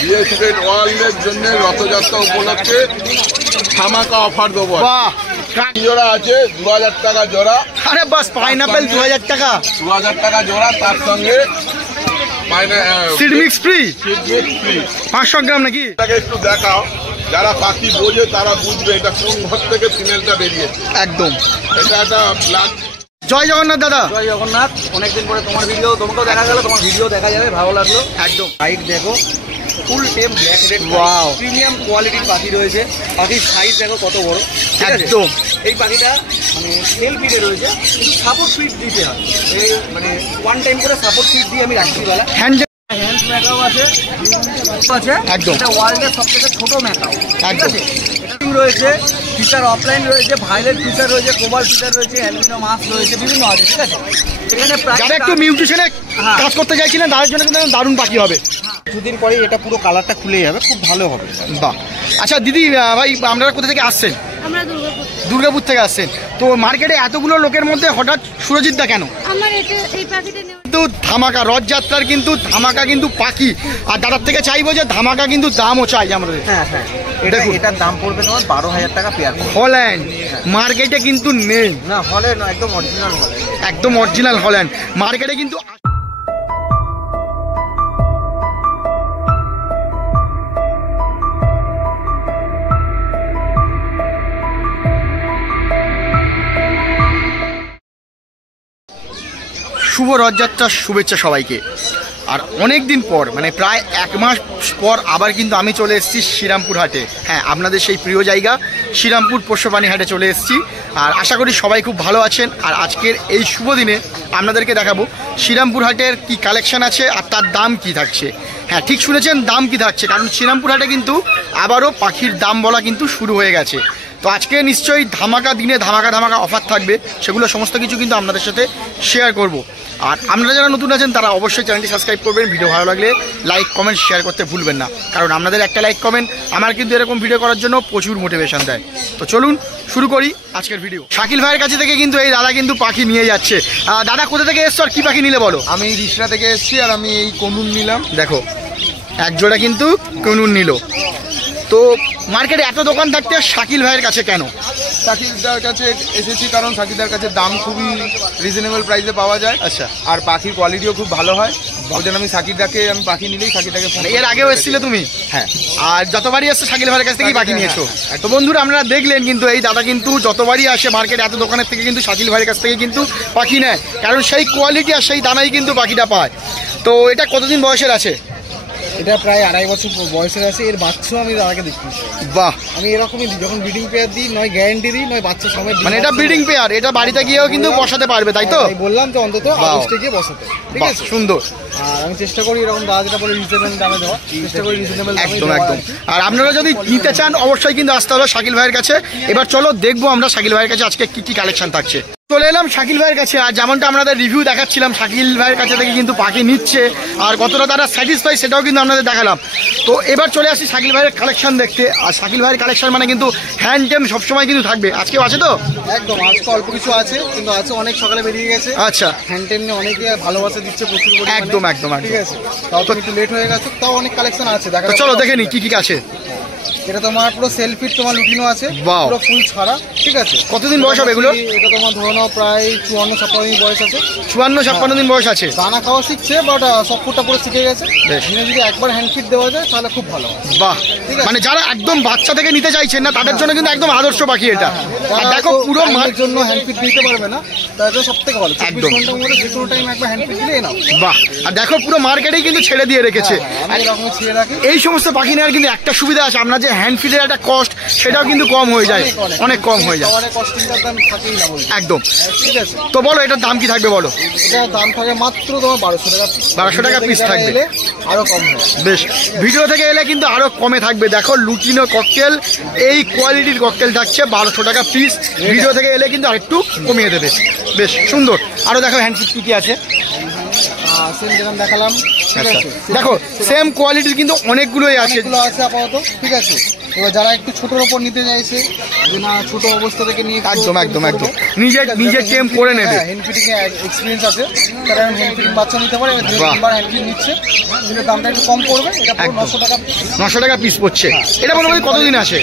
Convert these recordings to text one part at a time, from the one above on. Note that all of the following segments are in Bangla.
বিএসএফ ওয়ার্ল্ডের জন্য রথযাত্রা উপলক্ষে ধামাকা অফার দেবো। জোড়া আছে 2000 টাকা জোড়া। আরে বাস পাইনাপেল 2000 টাকা, 2000 টাকা জোড়া, তার সঙ্গে সিড মিক্স ফ্রি 500 গ্রাম নাকি? এটাকে একটু দেখাও, যারা পাখি বোঝে তারা বুঝবে এটা কোন ঘর থেকে ফিমেলটা বেরিয়েছে। একদম এটা একটা ব্ল্যাক। জয় জগন্নাথ দাদা। জয় জগন্নাথ। অনেকদিন পরে তোমার ভিডিও, তোমাকেও দেখা গেল, তোমার ভিডিও দেখা যাবে, ভালো লাগলো। একদম হাইট দেখো, ফুল টেম ব্ল্যাক রেড, ওয়াও, প্রিমিয়াম কোয়ালিটির পাখি রয়েছে। পাখির সাইজ দেখো কত বড়, একদম। এই পাখিটা মানে সেল ফিডে রয়েছে, কিন্তু সাপোর্ট ফিড দিতে হয়। এই মানে ওয়ান টাইম করে সাপোর্ট ফিড দিয়ে আমি রাখছি বেলা। হ্যান্ড ম্যাকাও আছে, একদম। এটা ওয়ার্ল্ডের সবথেকে ছোট ম্যাকাও, ঠিক একদম। আছে। এটা রয়েছে ফিচার অফলাইন রয়েছে, ভাইলেট ফিচার রয়েছে, কোবাল ফিচার রয়েছে, অ্যালুমিনো মাস্ক রয়েছে, বিভিন্ন আছে, ঠিক আছে। এখানে যারা একটু মিউটিশনে কাজ করতে চাইছিলেন তাদের জন্য কিন্তু দারুণ পাখি হবে। কিছুদিন পরে এটা পুরো কালারটা খুলে যাবে, খুব ভালো হবে। বাহ। আচ্ছা দিদি ভাই, আপনারা কোথা থেকে আসছেন? আমরা দুর্গাপুর থেকে আসছেন। তো মার্কেটে এতগুলো লোকের মধ্যে হঠাৎ সুরজিৎ দা কেন? আমার এই পাখিটা কিন্তু ধামাকা রথযাত্রার কিন্তু ধামাকা কিন্তু পাখি, আর দাদার থেকে চাইবো যে ধামাকা কিন্তু দামও চাই আমাদের। হ্যাঁ হ্যাঁ, এটার দাম পড়বে তোমার 12,000 টাকা পেয়ার। হল্যান্ড মার্কেটে কিন্তু নেই না, হলে না, একদম অরিজিনাল হলে, একদম অরিজিনাল হল্যান্ড মার্কেটে কিন্তু। শুভ রথযাত্রার শুভেচ্ছা সবাইকে। আর অনেক দিন পর, মানে প্রায় 1 মাস পর আবার কিন্তু আমি চলে এসেছি শ্রীরামপুর হাটে। হ্যাঁ, আপনাদের সেই প্রিয় জায়গা শ্রীরামপুর পোষ্যপ্রাণী হাটে চলে এসেছি। আর আশা করি সবাই খুব ভালো আছেন। আর আজকের এই শুভ দিনে আপনাদেরকে দেখাবো শ্রীরামপুর হাটের কী কালেকশান আছে আর তার দাম কি থাকছে। হ্যাঁ, ঠিক শুনেছেন, দাম কি থাকছে, কারণ শ্রীরামপুর হাটে কিন্তু আবারও পাখির দাম বলা কিন্তু শুরু হয়ে গেছে। তো আজকে নিশ্চয়ই ধামাকা দিনে ধামাকা অফার থাকবে, সেগুলো সমস্ত কিছু কিন্তু আপনাদের সাথে শেয়ার করব। আর আপনারা যারা নতুন আছেন তারা অবশ্যই চ্যানেলটি সাবস্ক্রাইব করবেন, ভিডিও ভালো লাগলে লাইক কমেন্ট শেয়ার করতে ভুলবেন না, কারণ আপনাদের একটা লাইক কমেন্ট আমার কিন্তু এরকম ভিডিও করার জন্য প্রচুর মোটিভেশন দেয়। তো চলুন শুরু করি আজকের ভিডিও। শাকিল ভাইয়ের কাছে থেকে কিন্তু এই দাদা কিন্তু পাখি নিয়ে যাচ্ছে। দাদা কোথা থেকে এসছো আর কি পাখি নিলে বলো? আমি রিসরা থেকে এসেছি, আর আমি এই কনুন নিলাম। দেখো এক জোড়া কিন্তু কনুন নিল। তো মার্কেটে এত দোকান থাকতে শাকিল ভাইয়ের কাছে কেন? শাকিলদার কাছে এসেছি কারণ শাকিলদার কাছে দাম খুবই রিজনেবল প্রাইসে পাওয়া যায়। আচ্ছা, আর আর পাখির কোয়ালিটিও খুব ভালো হয়, ওই জন্য আমি শাকিলদাকে, আমি পাখি নিলেই শাকিলদাকে ফোন। এর আগেও এসেছিলে তুমি? হ্যাঁ। আর যতবারই আসছো শাকিল ভাইয়ের কাছ থেকেই পাখি নিয়েছো? তো বন্ধুরা আপনারা দেখলেন কিন্তু এই দাদা কিন্তু যতবারই আসে মার্কেটে এত দোকানের থেকে কিন্তু শাকিল ভাইয়ের কাছ থেকে কিন্তু পাখি নেয়, কারণ সেই কোয়ালিটি আর সেই দানাই কিন্তু পাখিটা পায়। তো এটা কতদিন বয়সের আছে? এটা প্রায় 2.5 বছর বয়সের আছে। এর বাচ্চাও আমি দাদাকে দেখি। বাহ। আমি এরকমই যখন ব্রিডিং পেয়ার দিই, নয় গ্যারান্টি দিই, নয় বাচ্চা সময়, মানে এটা ব্রিডিং পেয়ার, এটা বাড়িতে গিয়েও কিন্তু বসাতে পারবে, তাই তো? বললাম যে অন্তত আগস্টে গিয়ে বসাতে, ঠিক আছে? সুন্দর। আর আমি চেষ্টা করি এরকম দাদা যেটা বলে রিজনেবল দামে দেওয়া, চেষ্টা করি রিজনেবল দামে। একদম। আর আপনারা যদি নিতে চান অবশ্যই কিন্তু আসতে হবে শাকিল ভাইয়ের কাছে। এবার চলো দেখবো আমরা শাকিল ভাইয়ের কাছে আজকে কি কি কালেকশন থাকছে। চলে এলাম শাকিল ভাইয়ের কাছে, আর যেমনটা আপনাদের রিভিউ দেখাচ্ছিলাম শাকিল ভাইয়ের কাছে থেকে কিন্তু পাখি নিচ্ছে, আর কতটা তারা স্যাটিসফাই সেটাও কিন্তু আপনাদের দেখালাম। তো এবার চলে আসি শাকিল ভাইয়ের কালেকশন দেখতে। আর শাকিল ভাইয়ের কালেকশন মানে কিন্তু হ্যান্ড টেম সবসময় কিন্তু থাকবে। আজকেও আছে তো? একদম, আজকে অল্প কিছু আছে, কিন্তু আছে অনেক সকালে বেরিয়ে গেছে। আচ্ছা, হ্যান্ড টেম নিয়ে অনেকে ভালোবাসা দিচ্ছে প্রচুর পরিমাণে। একদম, ঠিক আছে। তাও তো একটু লেট হয়ে গেছে, তাও অনেক কালেকশন আছে, দেখা। চলো দেখে নি কি কি আছে। এটা তোমার পুরো সেলফিট, তোমার লুটিনো আছে, পুরো ফুল ছাড়া, ঠিক আছে। কতদিন বয়স হবে এগুলো? এটা তোমার ধরে নাও প্রায় 54-56 দিন বয়স আছে। 54-56 দিন বয়স আছে। দানা খাওয়া শিখছে, বাট সব ফুটটা পুরো শিখে গেছে। দিনে যদি একবার হ্যান্ড ফিট দেওয়া যায় তাহলে খুব ভালো। বাহ। মানে যারা একদম বাচ্চা থেকে নিতে চাইছেন না তাদের জন্য কিন্তু একদম আদর্শ পাখি এটা। আর দেখো পুরো মার জন্য হ্যান্ড ফিট দিতে পারবে না, তাহলে সবথেকে ভালো। একদম। 24 ঘন্টার মধ্যে যে কোনো টাইম একবার হ্যান্ড ফিট দিলে নাও। বাহ। আর দেখো পুরো মার্কেটেই কিন্তু ছেড়ে দিয়ে রেখেছে। আমি এরকম ছেড়ে রাখি। এই সমস্ত পাখি নেওয়ার কিন্তু একটা সুবিধা আছে, আপনার যে হ্যান্ড ফিডের একটা কস্ট সেটাও কিন্তু কম হয়ে যায়, অনেক কম হয়ে যায়। একদম। ঠিক আছে। তো বলো এটার দাম কি থাকবে বলো? এটার দাম থাকে মাত্র তোমার 1200 টাকা পিস। 1200 টাকা পিস থাকবে, আরো কম হবে। বেশ, ভিডিও থেকে এলে কিন্তু আরো কমে থাকবে। দেখো লুটিনো ককটেল, এই কোয়ালিটির ককটেল থাকছে 1200 টাকা পিস। ভিডিও থেকে এলে কিন্তু আরেকটু কমিয়ে দেবে। বেশ সুন্দর। আরো দেখো হ্যান্ডফিট কি কি আছে। সেম যেরকম দেখালাম, ঠিক আছে। দেখো সেম কোয়ালিটির কিন্তু অনেকগুলোই আছে আপাতত, ঠিক আছে। এবার যারা একটু ছোটোর ওপর নিতে চাইছে যে না ছোটো অবস্থা থেকে নিয়ে একদম একদম একদম নিজে টেম করে নেবে, হ্যান্ড ফিটিং এ এক্সপিরিয়েন্স আছে তারা হ্যান্ড ফিটিং বাচ্চা নিতে পারে। এবার যে নাম্বার হ্যান্ড ফিটিং নিচ্ছে যেটা দামটা একটু কম পড়বে, এটা পুরো 900 টাকা। 900 টাকা পিস পড়ছে। এটা মোটামুটি কতদিন আছে?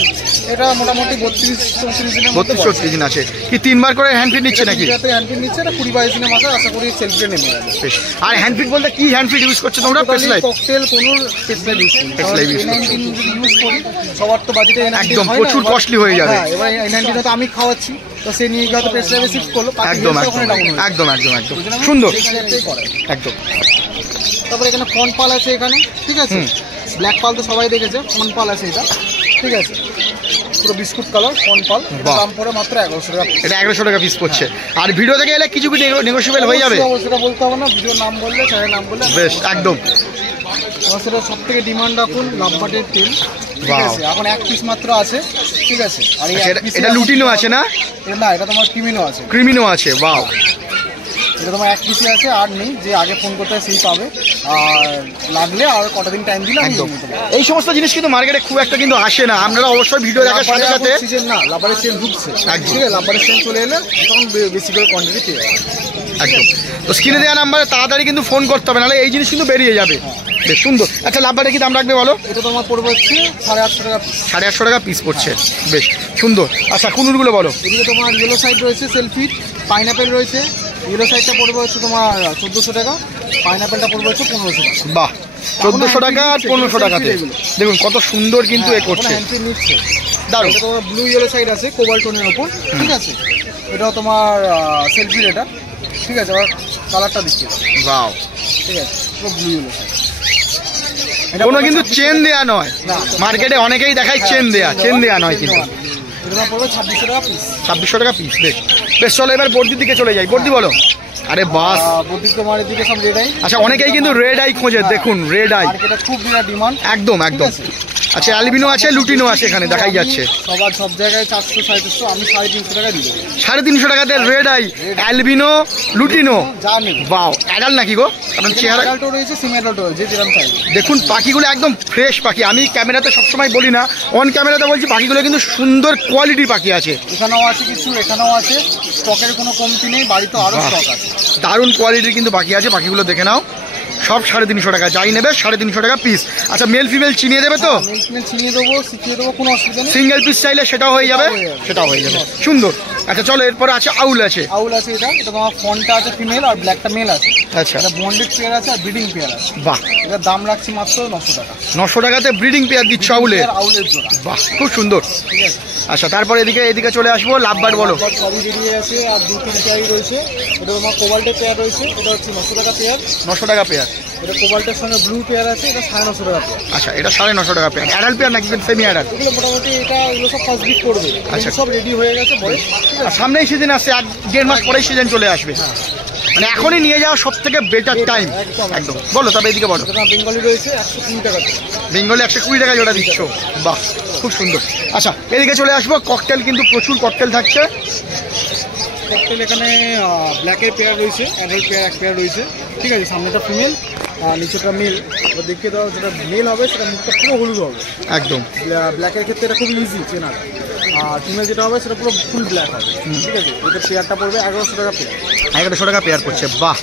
এটা মোটামুটি 32-34 দিনের মধ্যে 32-34 দিন আছে। কি 3 বার করে হ্যান্ড ফিট নিচ্ছে নাকি? এটাতে হ্যান্ড ফিট নিচ্ছে, এটা 20-22 দিনের মাথায় আশা করি সেলফে নেমে যাবে। বেশ। আর হ্যান্ড ফিট বলতে কি হ্যান্ড ফিট ইউজ করছো তোমরা? পেসলাইট ককটেল কোনো পেসলাইট ইউজ করি, পেসলাইট ইউজ করছো। ইউজ করি সবার তো বাজেটে একদম প্রচুর কস্টলি হয়ে যাবে। হ্যাঁ, এবার N19 তো আমি খাওয়াচ্ছি, তো সে নিয়ে গিয়ে তো পেসলাইটে শিফট করলো, একদম একদম একদম একদম সুন্দর একদম। তারপরে এখানে ফন পাল আছে এখানে, ঠিক আছে। ব্ল্যাক পাল তো সবাই দেখেছে, ফন পাল আছে এটা, ঠিক আছে। পুরো বিস্কুট কালার ফন পাল, দাম পড়ে মাত্র 1100 টাকা। এটা 1100 টাকা পিস পড়ছে। আর ভিডিও থেকে এলে কিছু কি নেগোশিয়েবল হয়ে যাবে? সেটা বলতে হবে না, ভিডিওর নাম বললে স্যারের নাম বললে বেশ একদম। আমার সেটা সব থেকে ডিমান্ড এখন লাভবাটের তেল, ঠিক আছে। এখন এক পিস মাত্র আছে, ঠিক আছে। আর এটা লুটিনো আছে না? না, এটা তোমার ক্রিমিনো আছে। ক্রিমিনো আছে, বাও। এটা তোমার এক পিসে আছে, আর নেই, যে আগে ফোন করতে হয় সেই পাবে। আর লাগলে আর কটা দিন টাইম দিলে একদম। এই সমস্ত জিনিস কিন্তু মার্কেটে খুব একটা কিন্তু আসে না, আপনারা অবশ্যই ভিডিও দেখার সাথে সাথে সিজন না, লাভবারের সেল ঢুকছে, ঠিক আছে। লাভবারের সেল চলে এলে তখন বেশি করে কোয়ান্টিটি পেয়ে যাবে। একদম। তো স্ক্রিনে দেওয়া নাম্বারে তাড়াতাড়ি কিন্তু ফোন করতে হবে, নাহলে এই জিনিস কিন্তু বেরিয়ে যাবে। বেশ সুন্দর। আচ্ছা, লাভবারে কি দাম রাখবে বলো? এটা তোমার পড়বে হচ্ছে 850 টাকা পিস। 850 টাকা পিস পড়ছে, বেশ সুন্দর। আচ্ছা, কুনুরগুলো বলো। এদিকে তোমার ইয়েলো সাইড রয়েছে, সেলফি পাইনাপেল রয়েছে। ইয়েলো সাইডটা পড়বে হচ্ছে তোমার 1400 টাকা, পাইনাপেলটা পড়বে হচ্ছে 1500 টাকা। বাহ, 1400 টাকা আর 1500 টাকাতে দেখুন কত সুন্দর কিন্তু এ করছে, নিচ্ছে দারুণ। এটা তোমার ব্লু ইয়েলো সাইড আছে কোবাল্ট টোনের ওপর, ঠিক আছে। এটাও তোমার সেলফি এটা, ঠিক আছে। আবার কালারটা দিচ্ছে, বাও, ঠিক আছে, পুরো ব্লু ইয়েলো সাইড। কোনো কিন্তু চেন দেয়া নয়, মার্কেটে অনেকেই দেখায় চেন দেয়া নয় কিন্তু। এটা পড়বে 2600 টাকা পিস। 2600 টাকা পিস, বেশ বেশ। চলো এবার বর্দির দিকে চলে যাই। বর্দি বলো। আরে বাস, বর্দি তোমার এদিকে সব রেড আই। আচ্ছা, অনেকেই কিন্তু রেড আই খোঁজে, দেখুন রেড আই এটা খুব বিরাট ডিমান্ড, একদম একদম। আচ্ছা, অ্যালবিনো আছে, লুটিনো আছে, এখানে দেখাই যাচ্ছে। সব জায়গায় 400-350, আমি 350 টাকা দিই। 350 টাকাতে রেড আই, অ্যালবিনো, লুটিনো, জানি বাও। অ্যাডাল্ট নাকি গো? আপনার চেহারা অ্যাডাল্টও রয়েছে, সেমি অ্যাডাল্টও রয়েছে, যেরকম চাই। দেখুন পাখিগুলো একদম ফ্রেশ পাখি। আমি ক্যামেরাতে সবসময় বলি না, অন ক্যামেরাতে বলছি, পাখিগুলো কিন্তু সুন্দর কোয়ালিটির পাখি আছে। এখানেও আছে কিছু, এখানেও আছে, স্টকের কোনো কমতি নেই, বাড়িতে আরো স্টক আছে। দারুণ কোয়ালিটির কিন্তু পাখি আছে, পাখিগুলো দেখে নাও। সব 350 টাকা, যাই নেবে 350 টাকা পিস। আচ্ছা, মেল ফিমেল চিনিয়ে দেবে তো? মেল চিনিয়ে দেবো, শিখিয়ে দেবো, কোনো অসুবিধা নেই। সিঙ্গেল পিস চাইলে সেটাও হয়ে যাবে, সেটাও হয়ে যাবে, সুন্দর। আচ্ছা চলো, এরপরে আছে আউল আছে। আউল আছে, এটা তোমার ফনটা আছে ফিমেল আর ব্ল্যাকটা মেল আছে। আচ্ছা, এটা বন্ডেড পেয়ার আছে আর ব্রিডিং পেয়ার আছে। বাহ, এটার দাম রাখছি মাত্র 900 টাকা। 900 টাকাতে ব্রিডিং পেয়ার দিচ্ছ আউলের? আউলের জোড়া, বাহ, খুব সুন্দর। ঠিক আছে। আচ্ছা, তারপরে এদিকে চলে আসবো। লাভবার্ড বলো। সবই বেরিয়ে আছে, আর 2-3 পেয়ারই রয়েছে। এটা তোমার কোবাল্টের পেয়ার রয়েছে, এটা হচ্ছে 900 টাকা পেয়ার। 900 টাকা পেয়ার। এটা কোবাল্টের সঙ্গে ব্লু পেয়ার আছে, এটা 950 টাকা পেয়ার। আচ্ছা, এটা 950 টাকা পেয়ার। অ্যাডাল্ট পেয়ার নাকি সেমি অ্যাডাল্ট? এগুলো মোটামুটি এগুলো সব ফার্স্ট বিট করবে। আচ্ছা, সব রেডি হয়ে গেছে বয়স, ঠিক আর আছে। সামনেই সিজন আসছে, 1-1.5 মাস পরেই সিজন চলে আসবে, মানে এখনই নিয়ে যাওয়া সব থেকে বেটার টাইম। একদম বলো, তবে এদিকে বলো। বেঙ্গলি রয়েছে 120 টাকা। বেঙ্গলে 120 টাকা জোড়া দিচ্ছ, বাহ, খুব সুন্দর। আচ্ছা, এদিকে চলে আসবো। ককটেল কিন্তু প্রচুর ককটেল থাকছে। ককটেল এখানে ব্ল্যাকের পেয়ার রয়েছে, অ্যাডাল্ট পেয়ার এক পেয়ার রয়েছে, ঠিক আছে। সামনেটা ফিমেল আর নিচেটা মেল। এবার দেখিয়ে দাও, যেটা মেল হবে সেটা মুখটা পুরো হলুদ হবে একদম। ব্ল্যাকের ক্ষেত্রে এটা খুব ইজি চেনার। আর ফিমেল যেটা হবে সেটা পুরো ফুল ব্ল্যাক হবে, ঠিক আছে। এটা পেয়ারটা পড়বে 1100 টাকা পেয়ার। 1100 টাকা পেয়ার পড়ছে, বাহ।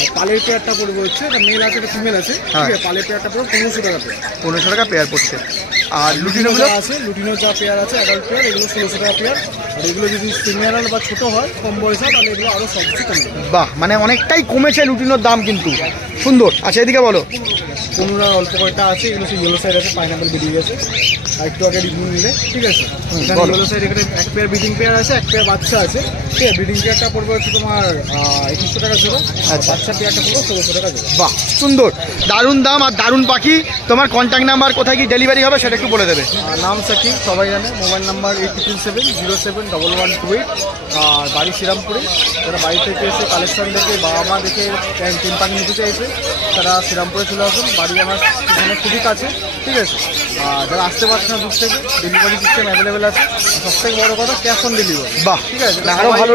আর পালের পেয়ারটা পড়বে হচ্ছে, এটা মেল আছে, এটা ফিমেল আছে, ঠিক আছে। পালের পেয়ারটা পড়বে 1500 টাকা পেয়ার। 1500 টাকা পেয়ার পড়ছে। আর লুটিনো লুটিনোগুলো আছে, লুটিনো যা পেয়ার আছে অ্যাডাল্ট পেয়ার, এগুলো 1600 টাকা পেয়ার। আর এগুলো যদি সিনিয়র বা ছোটো হয়, কম বয়স হয়, তাহলে এগুলো আরও সব কিছু কমবে। বাহ, মানে অনেকটাই কমেছে লুটিনোর দাম কিন্তু, সুন্দর। আচ্ছা, এদিকে বলো। পনেরো অল্প কয়েকটা আছে, এগুলো সেই ইয়েলো সাইড আছে, পাইনাপেল বেরিয়ে গেছে আর একটু আগে রিভিউ নিলে, ঠিক আছে। এখানে ইয়েলো সাইড, এখানে এক পেয়ার ব্রিডিং পেয়ার আছে, এক পেয়ার বাচ্চা আছে, ঠিক আছে। ব্রিডিং পেয়ারটা পড়বে হচ্ছে তোমার 2100 টাকা জোড়া, আর বাচ্চা পেয়ারটা পড়বে 1600 টাকা জোড়া। বাহ, সুন্দর, দারুণ দাম আর দারুণ পাখি। তোমার কন্ট্যাক্ট নাম্বার, কোথায় কি ডেলিভারি হবে সেটা একটু বলে দেবে। নাম সাকি, সবাই জানে। Mobile number 8777071128। আর বাড়ি শ্রীরামপুরে। যারা বাড়ি থেকে এসে কালেকশন দেখে, বাবা মা দেখে টেন পাখি নিতে চাইছে, তারা শ্রীরামপুরে চলে আসুন। বাড়ি আমার এখানে খুবই কাছে, ঠিক আছে। আর যারা আসতে পারছে না দূর থেকে, ডেলিভারি সিস্টেম অ্যাভেলেবেল আছে। সবথেকে বড় কথা, ক্যাশ অন ডেলিভারি। বাহ, ঠিক আছে। আরও ভালো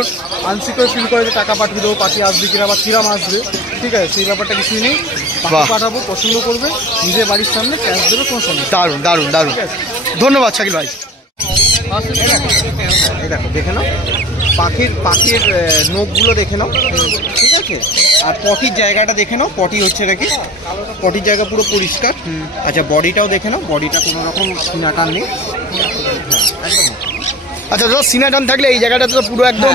আনসিকিউর ফিল করে যে টাকা পাঠিয়ে দেবো, পাখি আসবে কিনা বা কিরাম আসবে, ঠিক আছে, সেই ব্যাপারটা কিছুই নেই। পাখি পাঠাবো, পছন্দ করবে, নিজের বাড়ির সামনে ক্যাশ দেবে, কোনো সমস্যা। দারুণ দারুণ দারুণ। ঠিক আছে। ধন্যবাদ শাকিল ভাই। এই দেখো দেখে নাও পাখির নখগুলো দেখে নাও, ঠিক আছে। আর পটির জায়গাটা দেখে নাও, পটি হচ্ছে নাকি পটির জায়গা পুরো পরিষ্কার। আচ্ছা বডিটাও দেখে নাও, বডিটা কোনো রকম সিনাটান নেই। আচ্ছা ধরো সিনাটান থাকলে এই জায়গাটা তো পুরো একদম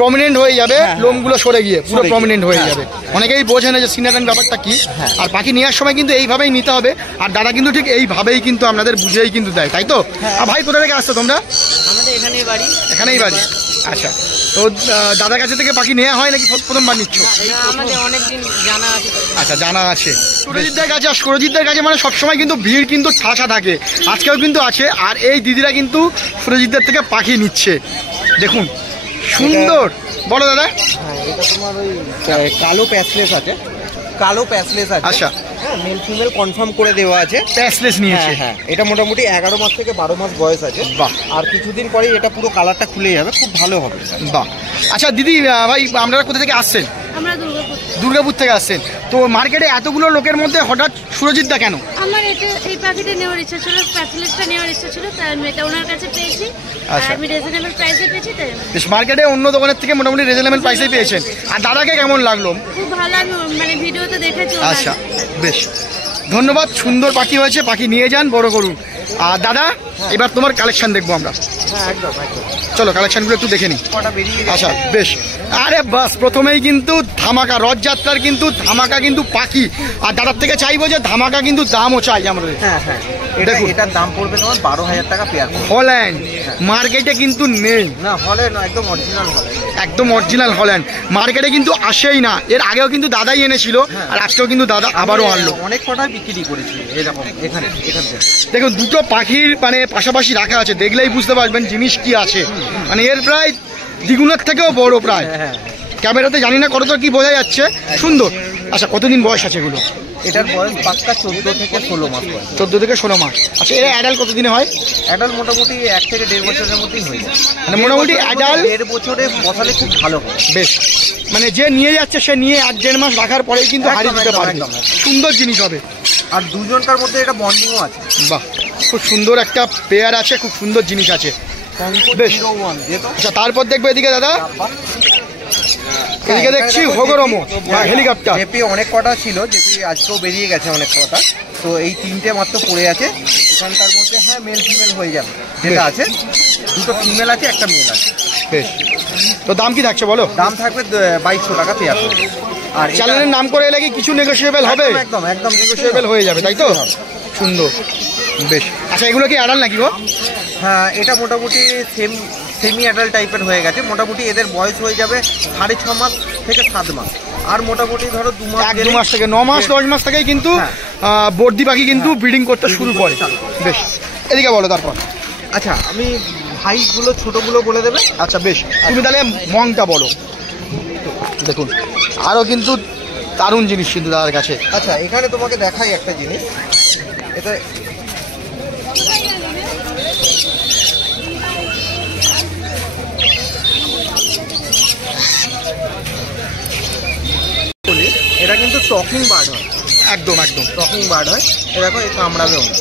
প্রমিনেন্ট হয়ে যাবে, লোমগুলো সরে গিয়ে পুরো প্রমিনেন্ট হয়ে যাবে। অনেকেই বোঝে না যে সিনাটান ব্যাপারটা কি। আর পাখি নেওয়ার সময় কিন্তু এইভাবেই নিতে হবে, আর দাদা কিন্তু ঠিক এইভাবেই কিন্তু আপনাদের বুঝেই কিন্তু দেয়, তাই তো? আর ভাই কোথা থেকে আসছো তোমরা? আমাদের এখানেই বাড়ি। এখানেই বাড়ি, আচ্ছা। তো দাদার কাছে থেকে পাখি নেওয়া হয় নাকি প্রথমবার নিচ্ছ? আমাদের অনেকদিন জানা আছে। আচ্ছা জানা আছে। সুরজিৎদের কাছে, আর সুরজিৎদের কাছে মানে সবসময় কিন্তু ভিড় কিন্তু ঠাসা থাকে, আজকেও কিন্তু আছে। আর এই দিদিরা কিন্তু সুরজিৎদের থেকে পাখি নিচ্ছে, দেখুন সুন্দর। বলো দাদা। হ্যাঁ এটা তোমার ওই কালো প্যাসলেস আছে, কালো প্যাসলেস আছে। আচ্ছা হ্যাঁ মেল ফিমেল কনফার্ম করে দেওয়া আছে। প্যাসলেস নিয়েছে। হ্যাঁ এটা মোটামুটি 11 মাস থেকে 12 মাস বয়স আছে। বাহ। আর কিছুদিন পরেই এটা পুরো কালারটা খুলে যাবে, খুব ভালো হবে। বাহ। আচ্ছা দিদি ভাই আপনারা কোথা থেকে আসছেন? আমরা দুর্গাপুর। দুর্গাপুর থেকে আসছেন। তো মার্কেটে এতগুলো লোকের মধ্যে হঠাৎ সুরজিৎদা কেন? আমার এই পাখিটা নেওয়ার ইচ্ছা ছিল, প্যাথলেসটা নেওয়ার ইচ্ছা ছিল, তাই আমি এটা ওনার কাছে পেয়েছি। আচ্ছা। আমি রিজনেবল প্রাইসে পেয়েছি, তাই বেশ, মার্কেটে অন্য দোকানের থেকে মোটামুটি রিজনেবল প্রাইসেই পেয়েছেন। আর দাদাকে কেমন লাগলো? খুব ভালো, আমি মানে ভিডিওতে দেখেছি। আচ্ছা বেশ, ধন্যবাদ। সুন্দর পাখি হয়েছে, পাখি নিয়ে যান, বড় করুন। আর দাদা এবার তোমার কালেকশন দেখবো আমরা। হ্যাঁ একদম একদম। চলো কালেকশনগুলো একটু দেখে নিই। কটা বেরিয়ে গেছে। আচ্ছা বেশ। আরে বাস, প্রথমেই কিন্তু ধামাকা, রথযাত্রার কিন্তু ধামাকা কিন্তু পাখি। আর দাদার থেকে চাইবো যে ধামাকা কিন্তু দামও চাই আমাদের। হ্যাঁ হ্যাঁ দেখুন। এটার দাম পড়বে তোমার 12,000 টাকা পেয়ার। হল্যান্ড মার্কেটে কিন্তু নেই। না হল্যান্ড একদম অরিজিনাল হল্যান্ড। একদম অরিজিনাল হল্যান্ড মার্কেটে কিন্তু আসেই না। এর আগেও কিন্তু দাদাই এনেছিল, আর আজকেও কিন্তু দাদা আবারও আনলো। অনেক কটাই বিক্রি করেছি এরকম এখানে। দেখুন দুটো পাখির মানে পাশাপাশি রাখা আছে, দেখলেই বুঝতে পারবেন জিনিস কি আছে। মানে এর প্রায় দ্বিগুণের থেকেও বড় প্রায়। ক্যামেরাতে জানি না কতটা কি বোঝা যাচ্ছে, সুন্দর। আচ্ছা কতদিন বয়স আছে এগুলো? এটার বয়স পাক্কা 14 থেকে 16 মাস বয়স। 14 থেকে 16 মাস। আচ্ছা এরা অ্যাডাল্ট কতদিনে হয়? অ্যাডাল্ট মোটামুটি 1 থেকে 1.5 বছরের মধ্যেই হয়ে যায়। মানে মোটামুটি অ্যাডাল্ট 1.5 বছরে বসালে খুব ভালো হয়। বেশ, মানে যে নিয়ে যাচ্ছে সে নিয়ে 1-1.5 মাস রাখার পরেই কিন্তু হারিয়ে দিতে পারবে। সুন্দর জিনিস হবে। আর দুজনকার মধ্যে এটা বন্ডিংও আছে। বাহ, খুব সুন্দর একটা পেয়ার আছে, খুব সুন্দর জিনিস আছে। বেশ। আচ্ছা তারপর দেখবো এদিকে দাদা, এদিকে দেখছি হগরমো হেলিকপ্টার। জেপি অনেক কটা ছিল, জেপি আজকেও বেরিয়ে গেছে অনেক কটা। তো এই 3টে মাত্র পড়ে আছে এখানকার মধ্যে। হ্যাঁ মেল ফিমেল হয়ে যাবে যেটা আছে। দুটো ফিমেল আছে, একটা মেল আছে। বেশ, তো দাম কি থাকছে বলো? দাম থাকবে 2200 টাকা পেয়ার। আর চ্যানেলের নাম করে এলে কি কিছু নেগোশিয়েবল হবে? একদম একদম নেগোশিয়েবল হয়ে যাবে, তাই তো? সুন্দর, বেশ। আচ্ছা এগুলো কি অ্যাডাল্ট নাকি গো? হ্যাঁ এটা মোটামুটি সেমি অ্যাডাল্ট টাইপের হয়ে গেছে। মোটামুটি এদের বয়স হয়ে যাবে 6.5 মাস থেকে 7 মাস। আর মোটামুটি ধরো 2 মাস 1-2 মাস থেকে 9 মাস 10 মাস থেকেই কিন্তু বর্দি পাখি কিন্তু ব্রিডিং করতে শুরু করে। বেশ, এদিকে বলো তারপর। আচ্ছা আমি হাইটগুলো ছোটোগুলো বলে দেবে। আচ্ছা বেশ, তুমি তাহলে মংটা বলো। দেখুন আরও কিন্তু দারুণ জিনিস কিন্তু দাদার কাছে। আচ্ছা এখানে তোমাকে দেখাই একটা জিনিস। এটা এটা কিন্তু টকিং বার্ড হয়। একদম একদম টকিং বার্ড হয়। এ দেখো এই কামড়াবেও না।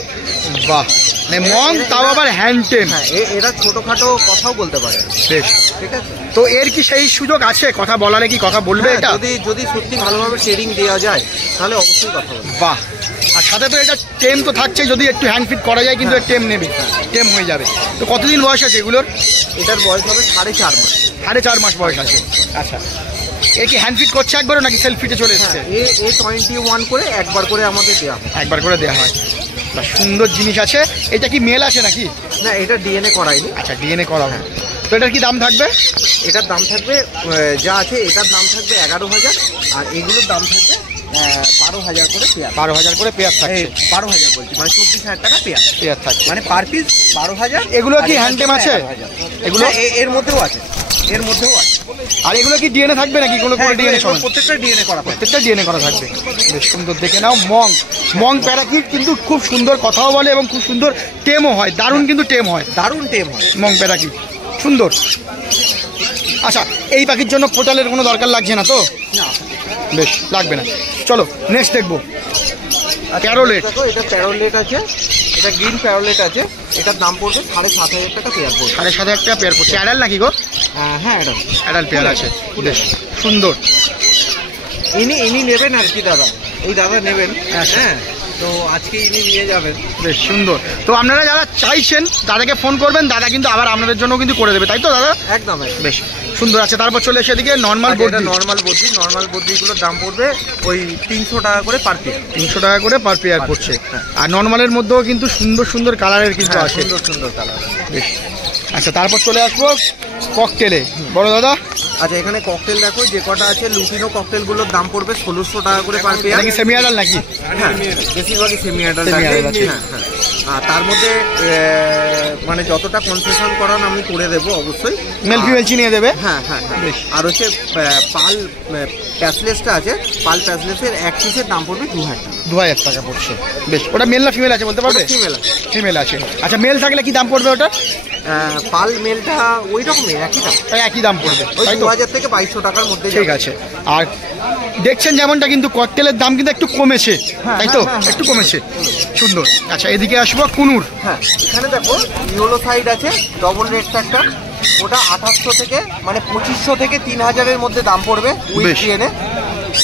বাহ, মানে মং তাও আবার হ্যান্ড টেম। হ্যাঁ এরা ছোটোখাটো কথাও বলতে পারে। বেশ, ঠিক আছে। তো এর কি সেই সুযোগ আছে কথা বলারে? কি কথা বলবে এটা? যদি সত্যি ভালোভাবে ট্রেনিং দেওয়া যায় তাহলে অবশ্যই কথা বলবে। বাহ, আর সাথে তো এটা টেম তো থাকছে, যদি একটু হ্যান্ড ফিট করা যায় কিন্তু টেম নেবে, টেম হয়ে যাবে। তো কতদিন বয়স আছে এগুলোর? এটার বয়স হবে 4.5 মাস। 4.5 মাস বয়স আছে। আচ্ছা এ কি হ্যান্ড ফিট করছে একবারও নাকি সেলফ ফিটে চলে এসছে? এ 21 করে একবার করে আমাদের দেওয়া হয়। একবার করে দেওয়া হয়। সুন্দর জিনিস আছে। এটা কি মেল আছে নাকি? না এটা ডিএনএ করাইনি। আচ্ছা ডিএনএ করা হয়। তো এটার কি দাম থাকবে? এটার দাম থাকবে যা আছে এটার দাম থাকবে 11,000। আর এগুলোর দাম থাকবে 12,000 করে পেয়ার। 12,000 করে পেয়ার থাকছে। 12,000 বলছি, মানে 24,000 টাকা পেয়ার। পেয়ার থাকছে মানে পার পিস 12,000। এগুলো কি হ্যান্ডটেম আছে? এগুলো এর মধ্যেও আছে, এর মধ্যেও আছে। আর এগুলো কি ডিএনএ থাকবে নাকি? কোনো ডিএনএ সমান? প্রত্যেকটা ডিএনএ করা, প্রত্যেকটা ডিএনএ করা থাকবে। বেশ সুন্দর। দেখে নাও মং প্যারাকিট কিন্তু খুব সুন্দর কথাও বলে এবং খুব সুন্দর টেমও হয়। দারুণ কিন্তু টেম হয়, দারুণ টেম হয় মং প্যারাকিট, সুন্দর। আচ্ছা এই পাখির জন্য পোর্টালের কোনো দরকার লাগছে না তো? না বেশ, লাগবে না। চলো নেক্সট দেখবো। প্যারোলেট দেখো এটা প্যারোলেট আছে, এটা গ্রিন প্যারোলেট আছে, এটার দাম পড়বে 7,500 টাকা পেয়ার পড়বে। 7,500 টাকা পেয়ার পড়ছে। অ্যাডাল নাকি গো? হ্যাঁ এটা অ্যাডাল পেয়ার আছে, বেশ সুন্দর। ইনি নেবেন আর কি দাদা, এই দাদা নেবেন। আচ্ছা। হ্যাঁ তো আজকে ইনি নিয়ে যাবেন। বেশ সুন্দর। তো আপনারা যারা চাইছেন দাদাকে ফোন করবেন, দাদা কিন্তু আবার আপনাদের জন্য কিন্তু করে দেবে, তাই তো দাদা? একদম বেশ সুন্দর আছে। তারপর চলে এসে এদিকে নর্মাল বদ্রি। নর্মাল বদ্রিগুলোর দাম পড়বে ওই 300 টাকা করে পার পেয়ার। 300 টাকা করে পার পেয়ার পড়ছে। আর নর্মালের মধ্যেও কিন্তু সুন্দর সুন্দর কালারের কিন্তু আছে, সুন্দর কালার। বেশ আচ্ছা। তারপর চলে আসবো ককটেলে, বড় দাদা। আচ্ছা এখানে ককটেল দেখো যে কটা আছে, লুটিনো ককটেলগুলোর দাম পড়বে 1600 টাকা করে পার পেয়ার। নাকি সেমি অ্যাডাল নাকি? হ্যাঁ বেশিরভাগই সেমি অ্যাডাল্ট আছে। হ্যাঁ আর তার মধ্যে মানে যতটা কনসেশন করান আমি করে দেবো অবশ্যই। মেল ফিমেল চিনিয়ে দেবে। হ্যাঁ। আর হচ্ছে পাল প্যাসলেসটা আছে, পাল প্যাসলেসের এক পিসের দাম পড়বে 2000 টাকা পড়ছে। বেশ, ওটা মেল না ফিমেল আছে বলতে পারবে? ফিমেল ফিমেল আছে। আচ্ছা মেল থাকলে কি দাম পড়বে ওটা? পাল মেলটা ওই রকমই একই দাম পড়বে, ওই তাই তো? 2000 থেকে 2200 টাকার মধ্যে। ঠিক আছে। আর দেখছেন যেমনটা কিন্তু ককটেলের দাম কিন্তু একটু কমেছে, তাই তো? একটু কমেছে, সুন্দর। আচ্ছা এদিকে আসবো কুনুর। হ্যাঁ এখানে দেখো ইয়েলো সাইড আছে, ডবল রেড ফ্যাক্টর, ওটা 2800 থেকে মানে 2500 থেকে 3000-এর মধ্যে দাম পড়বে উইথ ডিএনএ।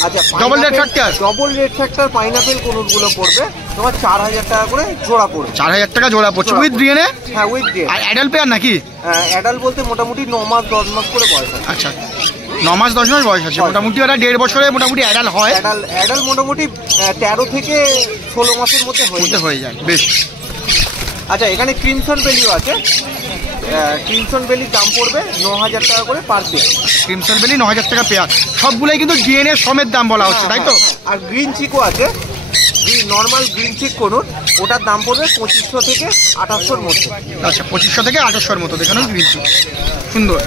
আচ্ছা double red factor, double red factor pineapple কোনুরগুলো পড়বে তোমার 4000 টাকা করে জোড়া পড়বে। 4000 টাকা জোড়া পড়ছে উইথ ডিএনএ? হ্যাঁ উইথ ডিএনএ। আর অ্যাডাল্ট পেয়ার নাকি? অ্যাডাল্ট বলতে মোটামুটি 9 মাস 10 মাস করে বয়স আছে। আচ্ছা 9 মাস 10 মাস বয়স আছে, মোটামুটি ওরা 1.5 বছরে মোটামুটি অ্যাডাল্ট হয়। অ্যাডাল্ট মোটামুটি 13 থেকে 16 মাসের মধ্যে হয়ে যায়। বেশ আচ্ছা এখানে ক্রিমসন বেলিও আছে, ক্রিমসন বেলির দাম পড়বে 9000 টাকা করে পার পেয়ার। ক্রিমসন বেলি 9000 টাকা পেয়ার, সবগুলোই কিন্তু ডিএনএ সমেত দাম বলা হচ্ছে, তাই তো? আর গ্রিন চিকও আছে, নর্মাল গ্রিন চিক কোনুর, ওটার দাম পড়বে 2500 থেকে 2800-এর মধ্যে। আচ্ছা 2500 থেকে 2800-এর মতো দেখানো গ্রিন চিক, সুন্দর।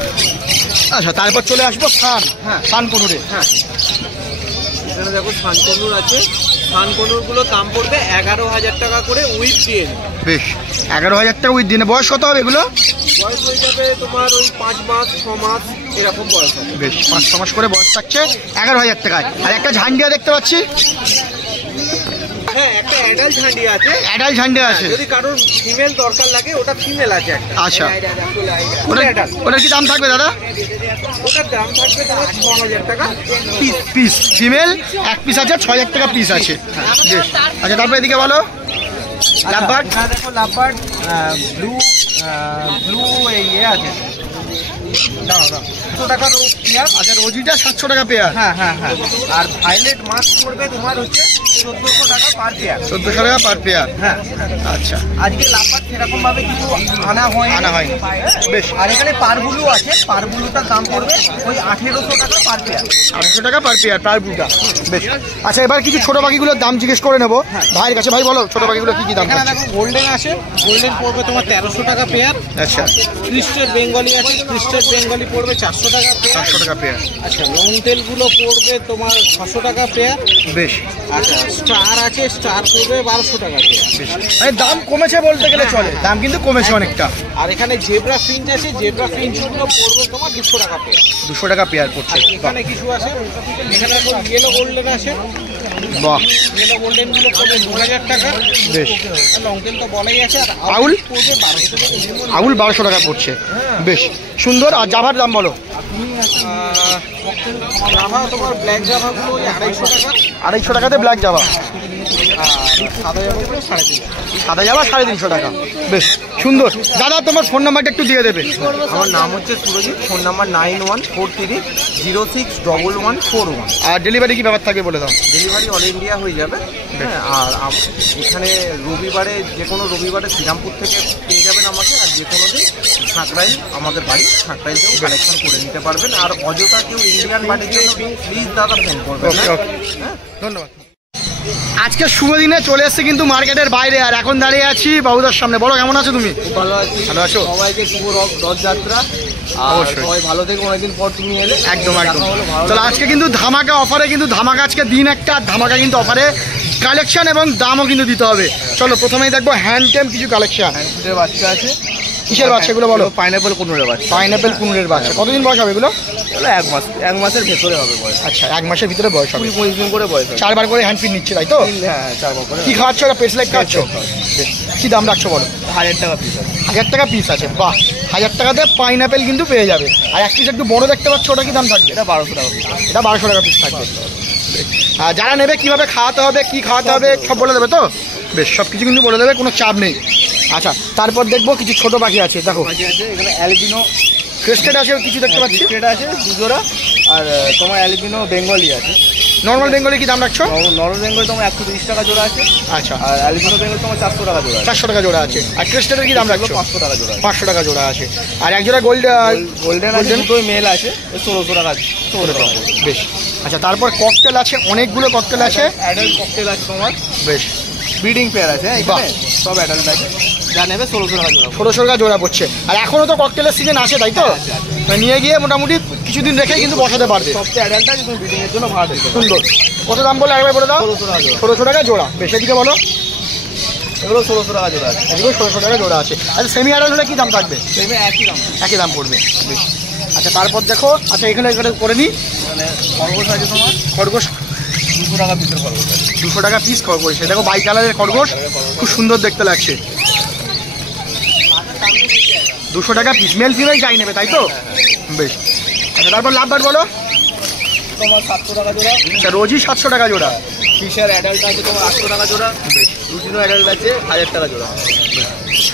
আচ্ছা তারপর চলে আসবো সান। হ্যাঁ সান কোনুরে। হ্যাঁ এখানে দেখো সান কোনুর আছে, সান কোনুরগুলোর দাম পড়বে 11000 টাকা করে উইথ ডিএনএ। বেশ 11000 টাকা উইথ ডিএনএ। বয়স কত হবে এগুলো? বয়স হয়ে যাবে তোমার ওই 5 মাস 6 মাস এরকম বয়স হবে। বেশ 5-6 মাস করে বয়স থাকছে 11000 টাকায়। আর একটা ঝান্ডিয়া দেখতে পাচ্ছি। হ্যাঁ একটা অ্যাডাল্ট ঝান্ডিয়া আছে। অ্যাডাল্ট ঝান্ডিয়া আছে, যদি কারোর ফিমেল দরকার লাগে ওটা ফিমেল আছে একটা। আচ্ছা ওটার কি দাম থাকবে দাদা? ওটার দাম থাকবে তোমার 6000 টাকা পিস। পিস ফিমেল এক পিস আছে, 6000 টাকা পিস আছে। বেশ আচ্ছা তারপর এদিকে বলো লাভবার্ড। দেখো লাভবার্ড ব্লু ইয়ে আছে 700 টাকা রোজ পেয়ার। আচ্ছা রোজিটা 700 টাকা পেয়ার। হ্যাঁ আর ভাইলেট মাস্ক পড়বে তোমার হচ্ছে 1400 টাকা পার পেয়ার। 1400 টাকা পার পেয়ার। হ্যাঁ আচ্ছা আজকে লাভবার্ড সেরকম ভাবে কিছু আনা হয়। বেশ আর এখানে পারবুলু আছে, পারবুলুটার দাম পড়বে ওই 1800 টাকা পার পেয়ার। 800 টাকা পার পেয়ার পারবুলটা। বেশ আচ্ছা এবার কিছু ছোট পাখিগুলোর দাম জিজ্ঞেস করে নেবো ভাইয়ের কাছে। ভাই বলো ছোট পাখিগুলো কি দাম? এখানে দেখো গোল্ডেন আছে, গোল্ডেন পড়বে তোমার 1300 টাকা পেয়ার। আচ্ছা ক্রিস্টেড বেঙ্গলি আছে, ক্রিস্টেড বেঙ্গলি পড়বে 400 টাকা পেয়ার। 400 টাকা পেয়ার। আচ্ছা লং টেলগুলো পড়বে তোমার 600 টাকা পেয়ার। বেশ আচ্ছা স্টার আছে, স্টার পড়বে 1200 টাকা পেয়ার। মানে দাম কমেছে বলতে গেলে চলে, দাম কিন্তু কমেছে অনেকটা। আর এখানে জেব্রা ফিঞ্চ আছে, জেব্রা ফিঞ্চগুলো পড়বে তোমার 200 টাকা পেয়ার। 200 টাকা পেয়ার পড়ছে। এখানে কিছু আছে, এখানে ইয়েলো গোল্ডেন আছে, বাহ ইয়েলো গোল্ডেনগুলো পড়বে 2000 টাকা। বেশ লং টেল তো বলাই আছে। আর আউল পড়বে 1200 টাকা। আউল 1200 টাকা পড়ছে। বেশ সুন্দর। আর জাভার দাম বলো? জাভা তোমার ব্ল্যাক জাভাগুলো ওই 250 টাকা। 250 টাকাতে ব্ল্যাক জাভা। আর সাদা জাভাগুলো 350। সাদা জাভা 350 টাকা। বেশ সুন্দর। দাদা তোমার ফোন নাম্বারটা একটু দিয়ে দেবে। আমার নাম হচ্ছে সুরজিৎ, ফোন নাম্বার 9143061141। আর ডেলিভারি কি ব্যাপার থাকে বলে দাও? ডেলিভারি অল ইন্ডিয়া হয়ে যাবে। হ্যাঁ আর এখানে রবিবারে যে কোনো রবিবারে শ্রীরামপুর থেকে পেয়ে যাবেন আমাকে। আর যে কোনো দিন ছাঁকড়াইল আমাদের বাড়ি, ছাঁকড়াইলতেও কালেকশন করে নিতে পারবেন। আর অযথা কেউ ইন্ডিয়ান বাড়ির জন্য প্লিজ দাদা ফোন করবেন। হ্যাঁ ধন্যবাদ। আজকে শুভ দিনে চলে এসছে কিন্তু মার্কেটের বাইরে, আর এখন দাঁড়িয়ে আছি বাবুদার সামনে। বলো কেমন আছো তুমি? খুব ভালো আছি। ভালো আছো? সবাইকে শুভ রথযাত্রা। অবশ্যই। সবাই ভালো থেকে অনেকদিন পর তুমি এলে। একদম চলো আজকে কিন্তু ধামাকা অফারে, কিন্তু ধামাকা আজকে দিন একটা ধামাকা কিন্তু অফারে কালেকশন এবং দামও কিন্তু দিতে হবে। চলো প্রথমেই দেখবো হ্যান্ড টেম কিছু কালেকশন। হ্যান্ডফুটের বাচ্চা আছে, কিসের বাচ্চা এগুলো বলো? পাইনাপেল কুনুরের বাচ্চা। পাইনাপেল কুনুরের বাচ্চা। কতদিন বয়স হবে এগুলো? এগুলো 1 মাস, 1 মাসের ভেতরে হবে বয়স। আচ্ছা 1 মাসের ভিতরে বয়স হবে। 20 দিন করে বয়স হবে। 4 বার করে হ্যান্ড ফিড নিচ্ছে তাই তো? হ্যাঁ 4 বার করে। কি খাওয়াচ্ছ? ওটা পেসলাইট খাওয়াচ্ছ? কি দাম রাখছো বলো? 1000 টাকা পিস আছে। 1000 টাকা পিস আছে। বাহ, 1000 টাকাতে পাইনাপেল কিন্তু পেয়ে যাবে। আর এক পিস একটু বড় দেখতে পাচ্ছ, ওটা কি দাম থাকবে? এটা 1200 টাকা পিস। এটা 1200 টাকা পিস থাকবে। আর যারা নেবে কিভাবে খাওয়াতে হবে, কি খাওয়াতে হবে সব বলে দেবে তো? বেশ, সব কিছু কিন্তু বলে দেবে, কোনো চাপ নেই। আচ্ছা, তারপর দেখবো কিছু ছোট পাখি আছে। দেখো পাখি আছে এখানে, অ্যালবিনো ক্রেস্টেড আছে কিছু দেখতে পাচ্ছি। এটা আছে 2 জোড়া। আর তোমার অ্যালবিনো বেঙ্গলি আছে। নর্মাল বেঙ্গলি কি দাম রাখছো? নর্মাল বেঙ্গলি তোমার 130 টাকা জোড়া আছে। আচ্ছা, আর অ্যালবিনো বেঙ্গল তোমার 400 টাকা জোড়া আছে। 400 টাকা জোড়া আছে। আর ক্রেস্টেডের কি দাম রাখছো? 500 টাকা জোড়া আছে। 500 টাকা জোড়া আছে। আর এক জোড়া গোল্ডেন আছে, দুটোই মেল আছে, 1600 টাকা। 1600 টাকা বেশ। আচ্ছা, তারপর ককটেল আছে, অনেকগুলো ককটেল আছে। অ্যাডাল্ট ককটেল আছে তোমার। বেশ, ব্রিডিং পেয়ার আছে এখানে, সব অ্যাডাল্ট আছে। যা নেবে 1600 টাকা জোড়া। 1600 টাকা জোড়া পড়ছে। আর এখনো তো ককটেলের সিজন আসে তাই তো? মানে নিয়ে গিয়ে মোটামুটি কিছুদিন রেখেই কিন্তু বসাতে পারবে। সবচেয়ে অ্যাডাল্ট আছে, তুমি ব্রিডিং এর জন্য ভাড়া দিতে পারো। সুন্দর। কত দাম বলে আরেকবার বলে দাও? 1600 টাকা জোড়া। 1600 টাকা জোড়া। বেশ, এদিকে বলো। এগুলো 1600 টাকা জোড়া আছে। এদিকেও 1600 টাকা জোড়া আছে। আচ্ছা, সেমি অ্যাডাল্ট হলে কি দাম থাকবে? সেমে একই দাম। একই দাম পড়বে। বেশ। আচ্ছা, তারপর দেখো, আচ্ছা এখানে করে নিই। মানে খরগোশ আছে তোমার, খরগোশ 200 টাকা পিসের খরগোশ আছে। 200 টাকা পিস খরগোশ। দেখো বাই কালারের খরগোশ, খুব সুন্দর দেখতে লাগছে। 200 টাকা পিস। মেল ফিমেল যাই নেবে তাই তো? বেশ। আচ্ছা, তারপর লাভবার বলো। তোমার 700 টাকা জোড়া। আচ্ছা, রোজই 700 টাকা জোড়া। ফিশার অ্যাডাল্ট আছে তোমার 800 টাকা জোড়া। বেশ। লুটিনো অ্যাডাল্ট আছে 1000 টাকা জোড়া।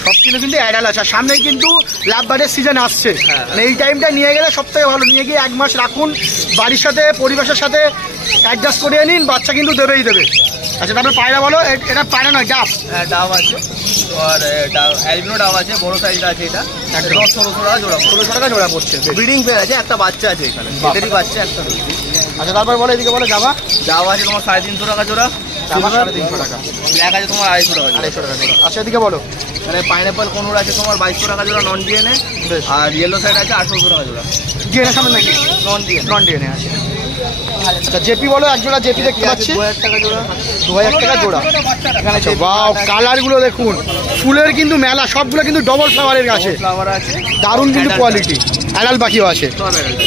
সব কিছু কিন্তু অ্যাডাল আছে। আর সামনেই কিন্তু লাভবারের সিজন আসছে। হ্যাঁ। মানে এই টাইমটা নিয়ে গেলে সব থেকে ভালো। নিয়ে গিয়ে 1 মাস রাখুন, বাড়ির সাথে পরিবেশের সাথে অ্যাডজাস্ট করিয়ে নিন, বাচ্চা কিন্তু দেবেই দেবে। আচ্ছা, তারপর পায়রা বলো। এটা পায়রা নয়, ডাব। হ্যাঁ ডাব আছে। আর অ্যালবিনো ডাব আছে, বড় সাইজটা আছে। এটা একদম 1600 টাকা জোড়া। 1600 টাকা জোড়া পড়ছে। বেশ। ব্রিডিং পেয়ার আছে, একটা বাচ্চা আছে এখানে। এদেরই বাচ্চা একটা রয়েছে। আচ্ছা, তারপর বলো এদিকে বলো জামা। ডাব আছে তোমার 350 টাকা জোড়া। জামা 350 টাকা। ব্ল্যাক আছে তোমার 250 টাকা জোড়া। 250 টাকা জোড়া। আচ্ছা, এদিকে বলো। মানে পাইনাপল কোনুর আছে তোমার 2200 টাকা জোড়া নন ডিএনএ। বেশ। আর ইয়েলো সাইড আছে 800 টাকা জোড়া ডিএনএ সামনে নাকি? Non DNA. নন ডিএনএ আছে। আচ্ছা, জেপি বলো। এক জোড়া জেপি দেখতে পাচ্ছি। 2000 টাকা জোড়া। 2000 টাকা জোড়া। এখানে আচ্ছা, বাও, কালারগুলো দেখুন। ফুলের কিন্তু মেলা, সবগুলো কিন্তু ডবল ফ্লাওয়ারের গাছে। ফ্লাওয়ার আছে, দারুণ কিন্তু কোয়ালিটি। অ্যাডাল পাখিও আছে। সব অ্যাডাল্ট।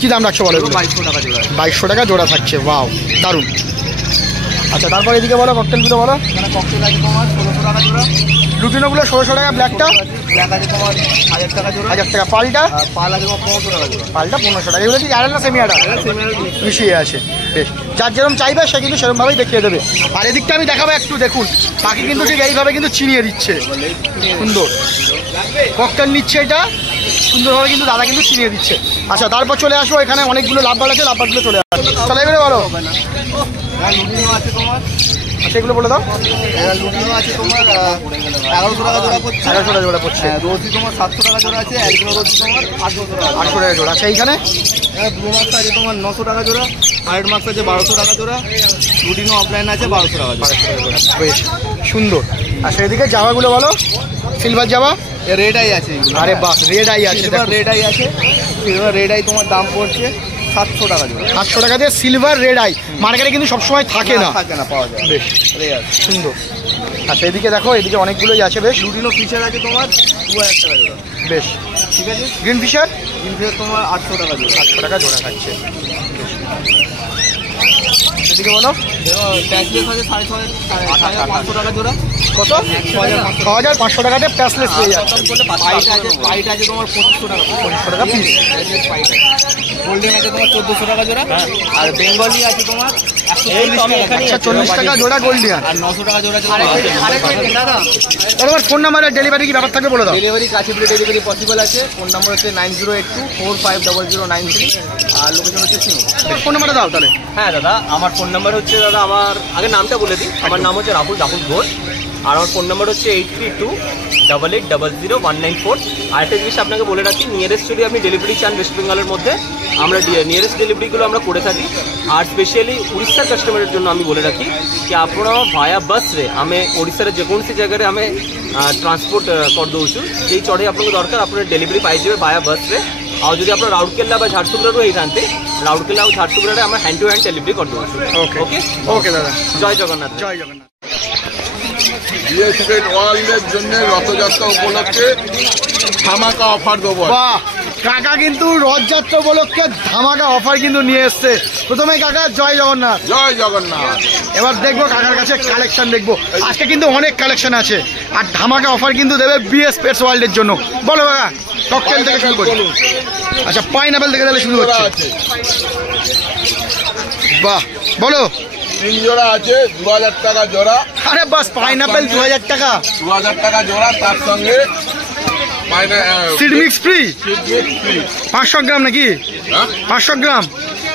কি দাম রাখছো বলো? 2200 টাকা জোড়া। 2200 টাকা জোড়া থাকছে। বাও, দারুণ। আচ্ছা, তারপর এদিকে বলো ককটেলগুলো বলো। এখানে ককটেল আছে তোমার 1600 টাকা জোড়া। লুটিনোগুলো 1600 টাকা। ব্ল্যাকটা ব্ল্যাক আছে তোমার 1000 টাকা জোড়া। 1000 টাকা। পালটা? আর পাল আছে তোমার 1500 টাকা জোড়া। পালটা 1500 টাকা। এগুলো কি অ্যাডাল না সেমি অ্যাডাল? মিশিয়ে আছে। বেশ। যার যেরকম চাইবে সে কিন্তু সেরকমভাবেই দেখিয়ে দেবে। আর এদিকটা আমি দেখাবো একটু, দেখুন পাখি কিন্তু ঠিক এইভাবে কিন্তু চিনিয়ে দিচ্ছে। সুন্দর ককটেল নিচ্ছে এটা, সুন্দরভাবে কিন্তু দাদা কিন্তু চিনিয়ে দিচ্ছে। আচ্ছা, তারপর চলে আসবো এখানে অনেকগুলো লাভবার আছে, লাভবারগুলো চলে আসবে। তাহলে এবারে বলো। লুটিনো আছে তোমার। আচ্ছা, এগুলো বলে দাও। লুটিনো আছে তোমার 1100 টাকা জোড়া পড়ছে। 1100 টাকা জোড়া পড়ছে। রোজি তোমার 700 টাকা জোড়া আছে। অ্যালবিনো রোজি তোমার 800 টাকা। 800 টাকা জোড়া। আচ্ছা, এইখানে ব্লু মার্কস আছে তোমার 900 টাকা জোড়া। হোয়াইট মার্কস আছে 1200 টাকা জোড়া। লুটিনো অফলাইন আছে 1200 টাকা জোড়া। বেশ সুন্দর। আচ্ছা, এদিকে জামাগুলো বলো। সিলভার জামা। রেড আই আছে এগুলো। আরে বাহ, রেড আই আছে। সিলভার রেড আই আছে। সিলভার রেড আই তোমার দাম পড়ছে 700 টাকা জোড়া। 700 টাকা দিয়ে সিলভার রেড আই। মার্কেটে কিন্তু সবসময় থাকে না। থাকে না, পাওয়া যায়। বেশ রেয়ার। সুন্দর। আচ্ছা, এদিকে দেখো, এদিকে অনেকগুলোই আছে। বেশ। লুটিনো ফিচার আছে তোমার 2000 টাকা জোড়া। বেশ। ঠিক আছে। গ্রিন ফিশার ইনফিয়ার তোমার 800 টাকা জোড়া। 800 টাকা জোড়া থাকছে। এদিকে বলো। প্যাচলেস আছে 550 টাকা জোড়া। কত? 6500 টাকাতে প্যাসলেস পেয়ে যাচ্ছে। পাইট আছে, পাইট আছে তোমার 2500 টাকা। 2500 টাকা পিস। গোল্ডেন আছে তোমার 1400 টাকা জোড়া। আর বেঙ্গলি আছে তোমার 140 টাকা। আচ্ছা, 40 টাকা জোড়া গোল্ডিয়ান। আর 900 টাকা জোড়া আছে। তারপর ফোন নাম্বার ডেলিভারি কি ব্যাপার থাকবে বলে দাও। ডেলিভারি কাছে পিঠে ডেলিভারি পসিবল আছে। ফোন নাম্বার হচ্ছে 9082450093। আর লোকেশন হচ্ছে সিং। ফোন নাম্বারটা দাও তাহলে। হ্যাঁ দাদা, আমার ফোন নাম্বার হচ্ছে, দাদা আমার আগে নামটা বলে দিই। আমার নাম হচ্ছে রাহুল ঘোষ। আর আমার ফোন নাম্বার হচ্ছে 8328800194। আরেকটা জিনিস আপনাকে বলে রাখি, নিয়ারেস্ট যদি আপনি ডেলিভারি চান ওয়েস্ট বেঙ্গলের মধ্যে, আমরা নিয়ারেস্ট ডেলিভারিগুলো আমরা করে থাকি। আর স্পেশালি উড়িষ্যার কাস্টমারের জন্য আমি বলে রাখি कि ଆପଣ ଭାୟା ବସ୍ରେ ଆମେ ଓଡ଼ିଶାରେ ଯେକୌଣସି ଜାଗାରେ ଆମେ ଟ୍ରାନ୍ସପୋର୍ଟ କରିଦେଉଛୁ। ଯେଇ ଚଢ଼େଇ ଆପଣଙ୍କୁ ଦରକାର ଆପଣ ଡେଲିଭରି ପାଇଯିବେ ଭାୟା ବସ୍ରେ। ଆଉ ଯଦି ଆପଣ ରାଉରକେଲା ବା ଝାରସୁଗୁଡ଼ାରୁ ହେଇଥାନ୍ତେ, ରାଉରକେଲା ଆଉ ଝାରସୁଗୁଡ଼ାରେ ଆମେ ହ୍ୟାଣ୍ଡ ଟୁ ହ୍ୟାଣ୍ଡ ଡେଲିଭରି କରିଦେଉଛୁ। ওকে ওকে দাদা। জয় জগন্নাথ। জয় জগন্নাথ। বিএসএফ ওয়ার্ল্ডের জন্য রথযাত্রা উপলক্ষে ধামাকা অফার দেবো। বাহ, কাকা কিন্তু রথযাত্রা উপলক্ষে ধামাকা অফার কিন্তু নিয়ে এসছে। প্রথমে কাকা জয় জগন্নাথ। জয় জগন্নাথ। এবার দেখবো কাকার কাছে কালেকশন দেখবো। আজকে কিন্তু অনেক কালেকশন আছে আর ধামাকা অফার কিন্তু দেবে বিএস পেটস ওয়ার্ল্ডের জন্য। বলো কাকা, ককটেল থেকে শুরু করি। আচ্ছা, পাইনাপেল থেকে তাহলে শুরু হচ্ছে। বাহ, বলো। 3 জোড়া আছে, 2000 টাকা জোড়া। আরে বাস, পাইনাপেল 2000 টাকা, 2000 টাকা জোড়া, তার সঙ্গে সিড মিক্স ফ্রি। 500 গ্রাম নাকি? 500 গ্রাম,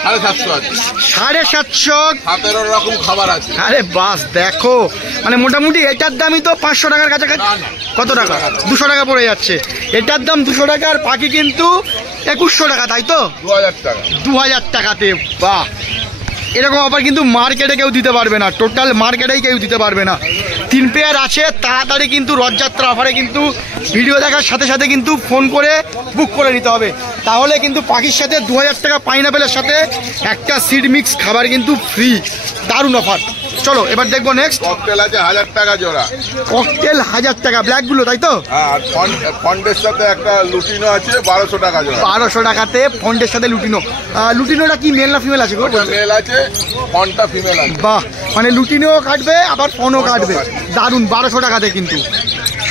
750 আছে। 750। 17 রকম খাবার আছে। আরে বাস, দেখো মানে মোটামুটি এটার দামই তো 500 টাকার কাছাকাছি। কত টাকা? 200 টাকা পড়ে যাচ্ছে। এটার দাম 200 টাকা আর পাখি কিন্তু 2100 টাকা, তাই তো? 2000 টাকা। 2000 টাকাতে। বাহ, এরকম অফার কিন্তু মার্কেটে কেউ দিতে পারবে না, টোটাল মার্কেটেই কেউ দিতে পারবে না। 3 পেয়ার আছে, তাড়াতাড়ি কিন্তু রথযাত্রা অফারে কিন্তু ভিডিও দেখার সাথে সাথে কিন্তু ফোন করে বুক করে নিতে হবে। তাহলে কিন্তু পাখির সাথে 2000 টাকা পাইনাপেলের সাথে একটা সিড মিক্স খাবার কিন্তু ফ্রি। দারুণ অফার। চলো এবার দেখবো নেক্সট। ককটেল আছে 1000 টাকা জোড়া। ককটেল 1000 টাকা, ব্ল্যাকগুলো, তাই তো? আর ফন্ডের সাথে একটা লুটিনো আছে 1200 টাকা জোড়া। 1200 টাকাতে ফন্ডের সাথে লুটিনো। লুটিনোটা কি মেল না ফিমেল আছে গো? মেল আছে, ফন্ডটা ফিমেল আছে। বাহ, মানে লুটিনেও কাটবে আবার ফোনও কাটবে। দারুণ, 1200 টাকাতে কিন্তু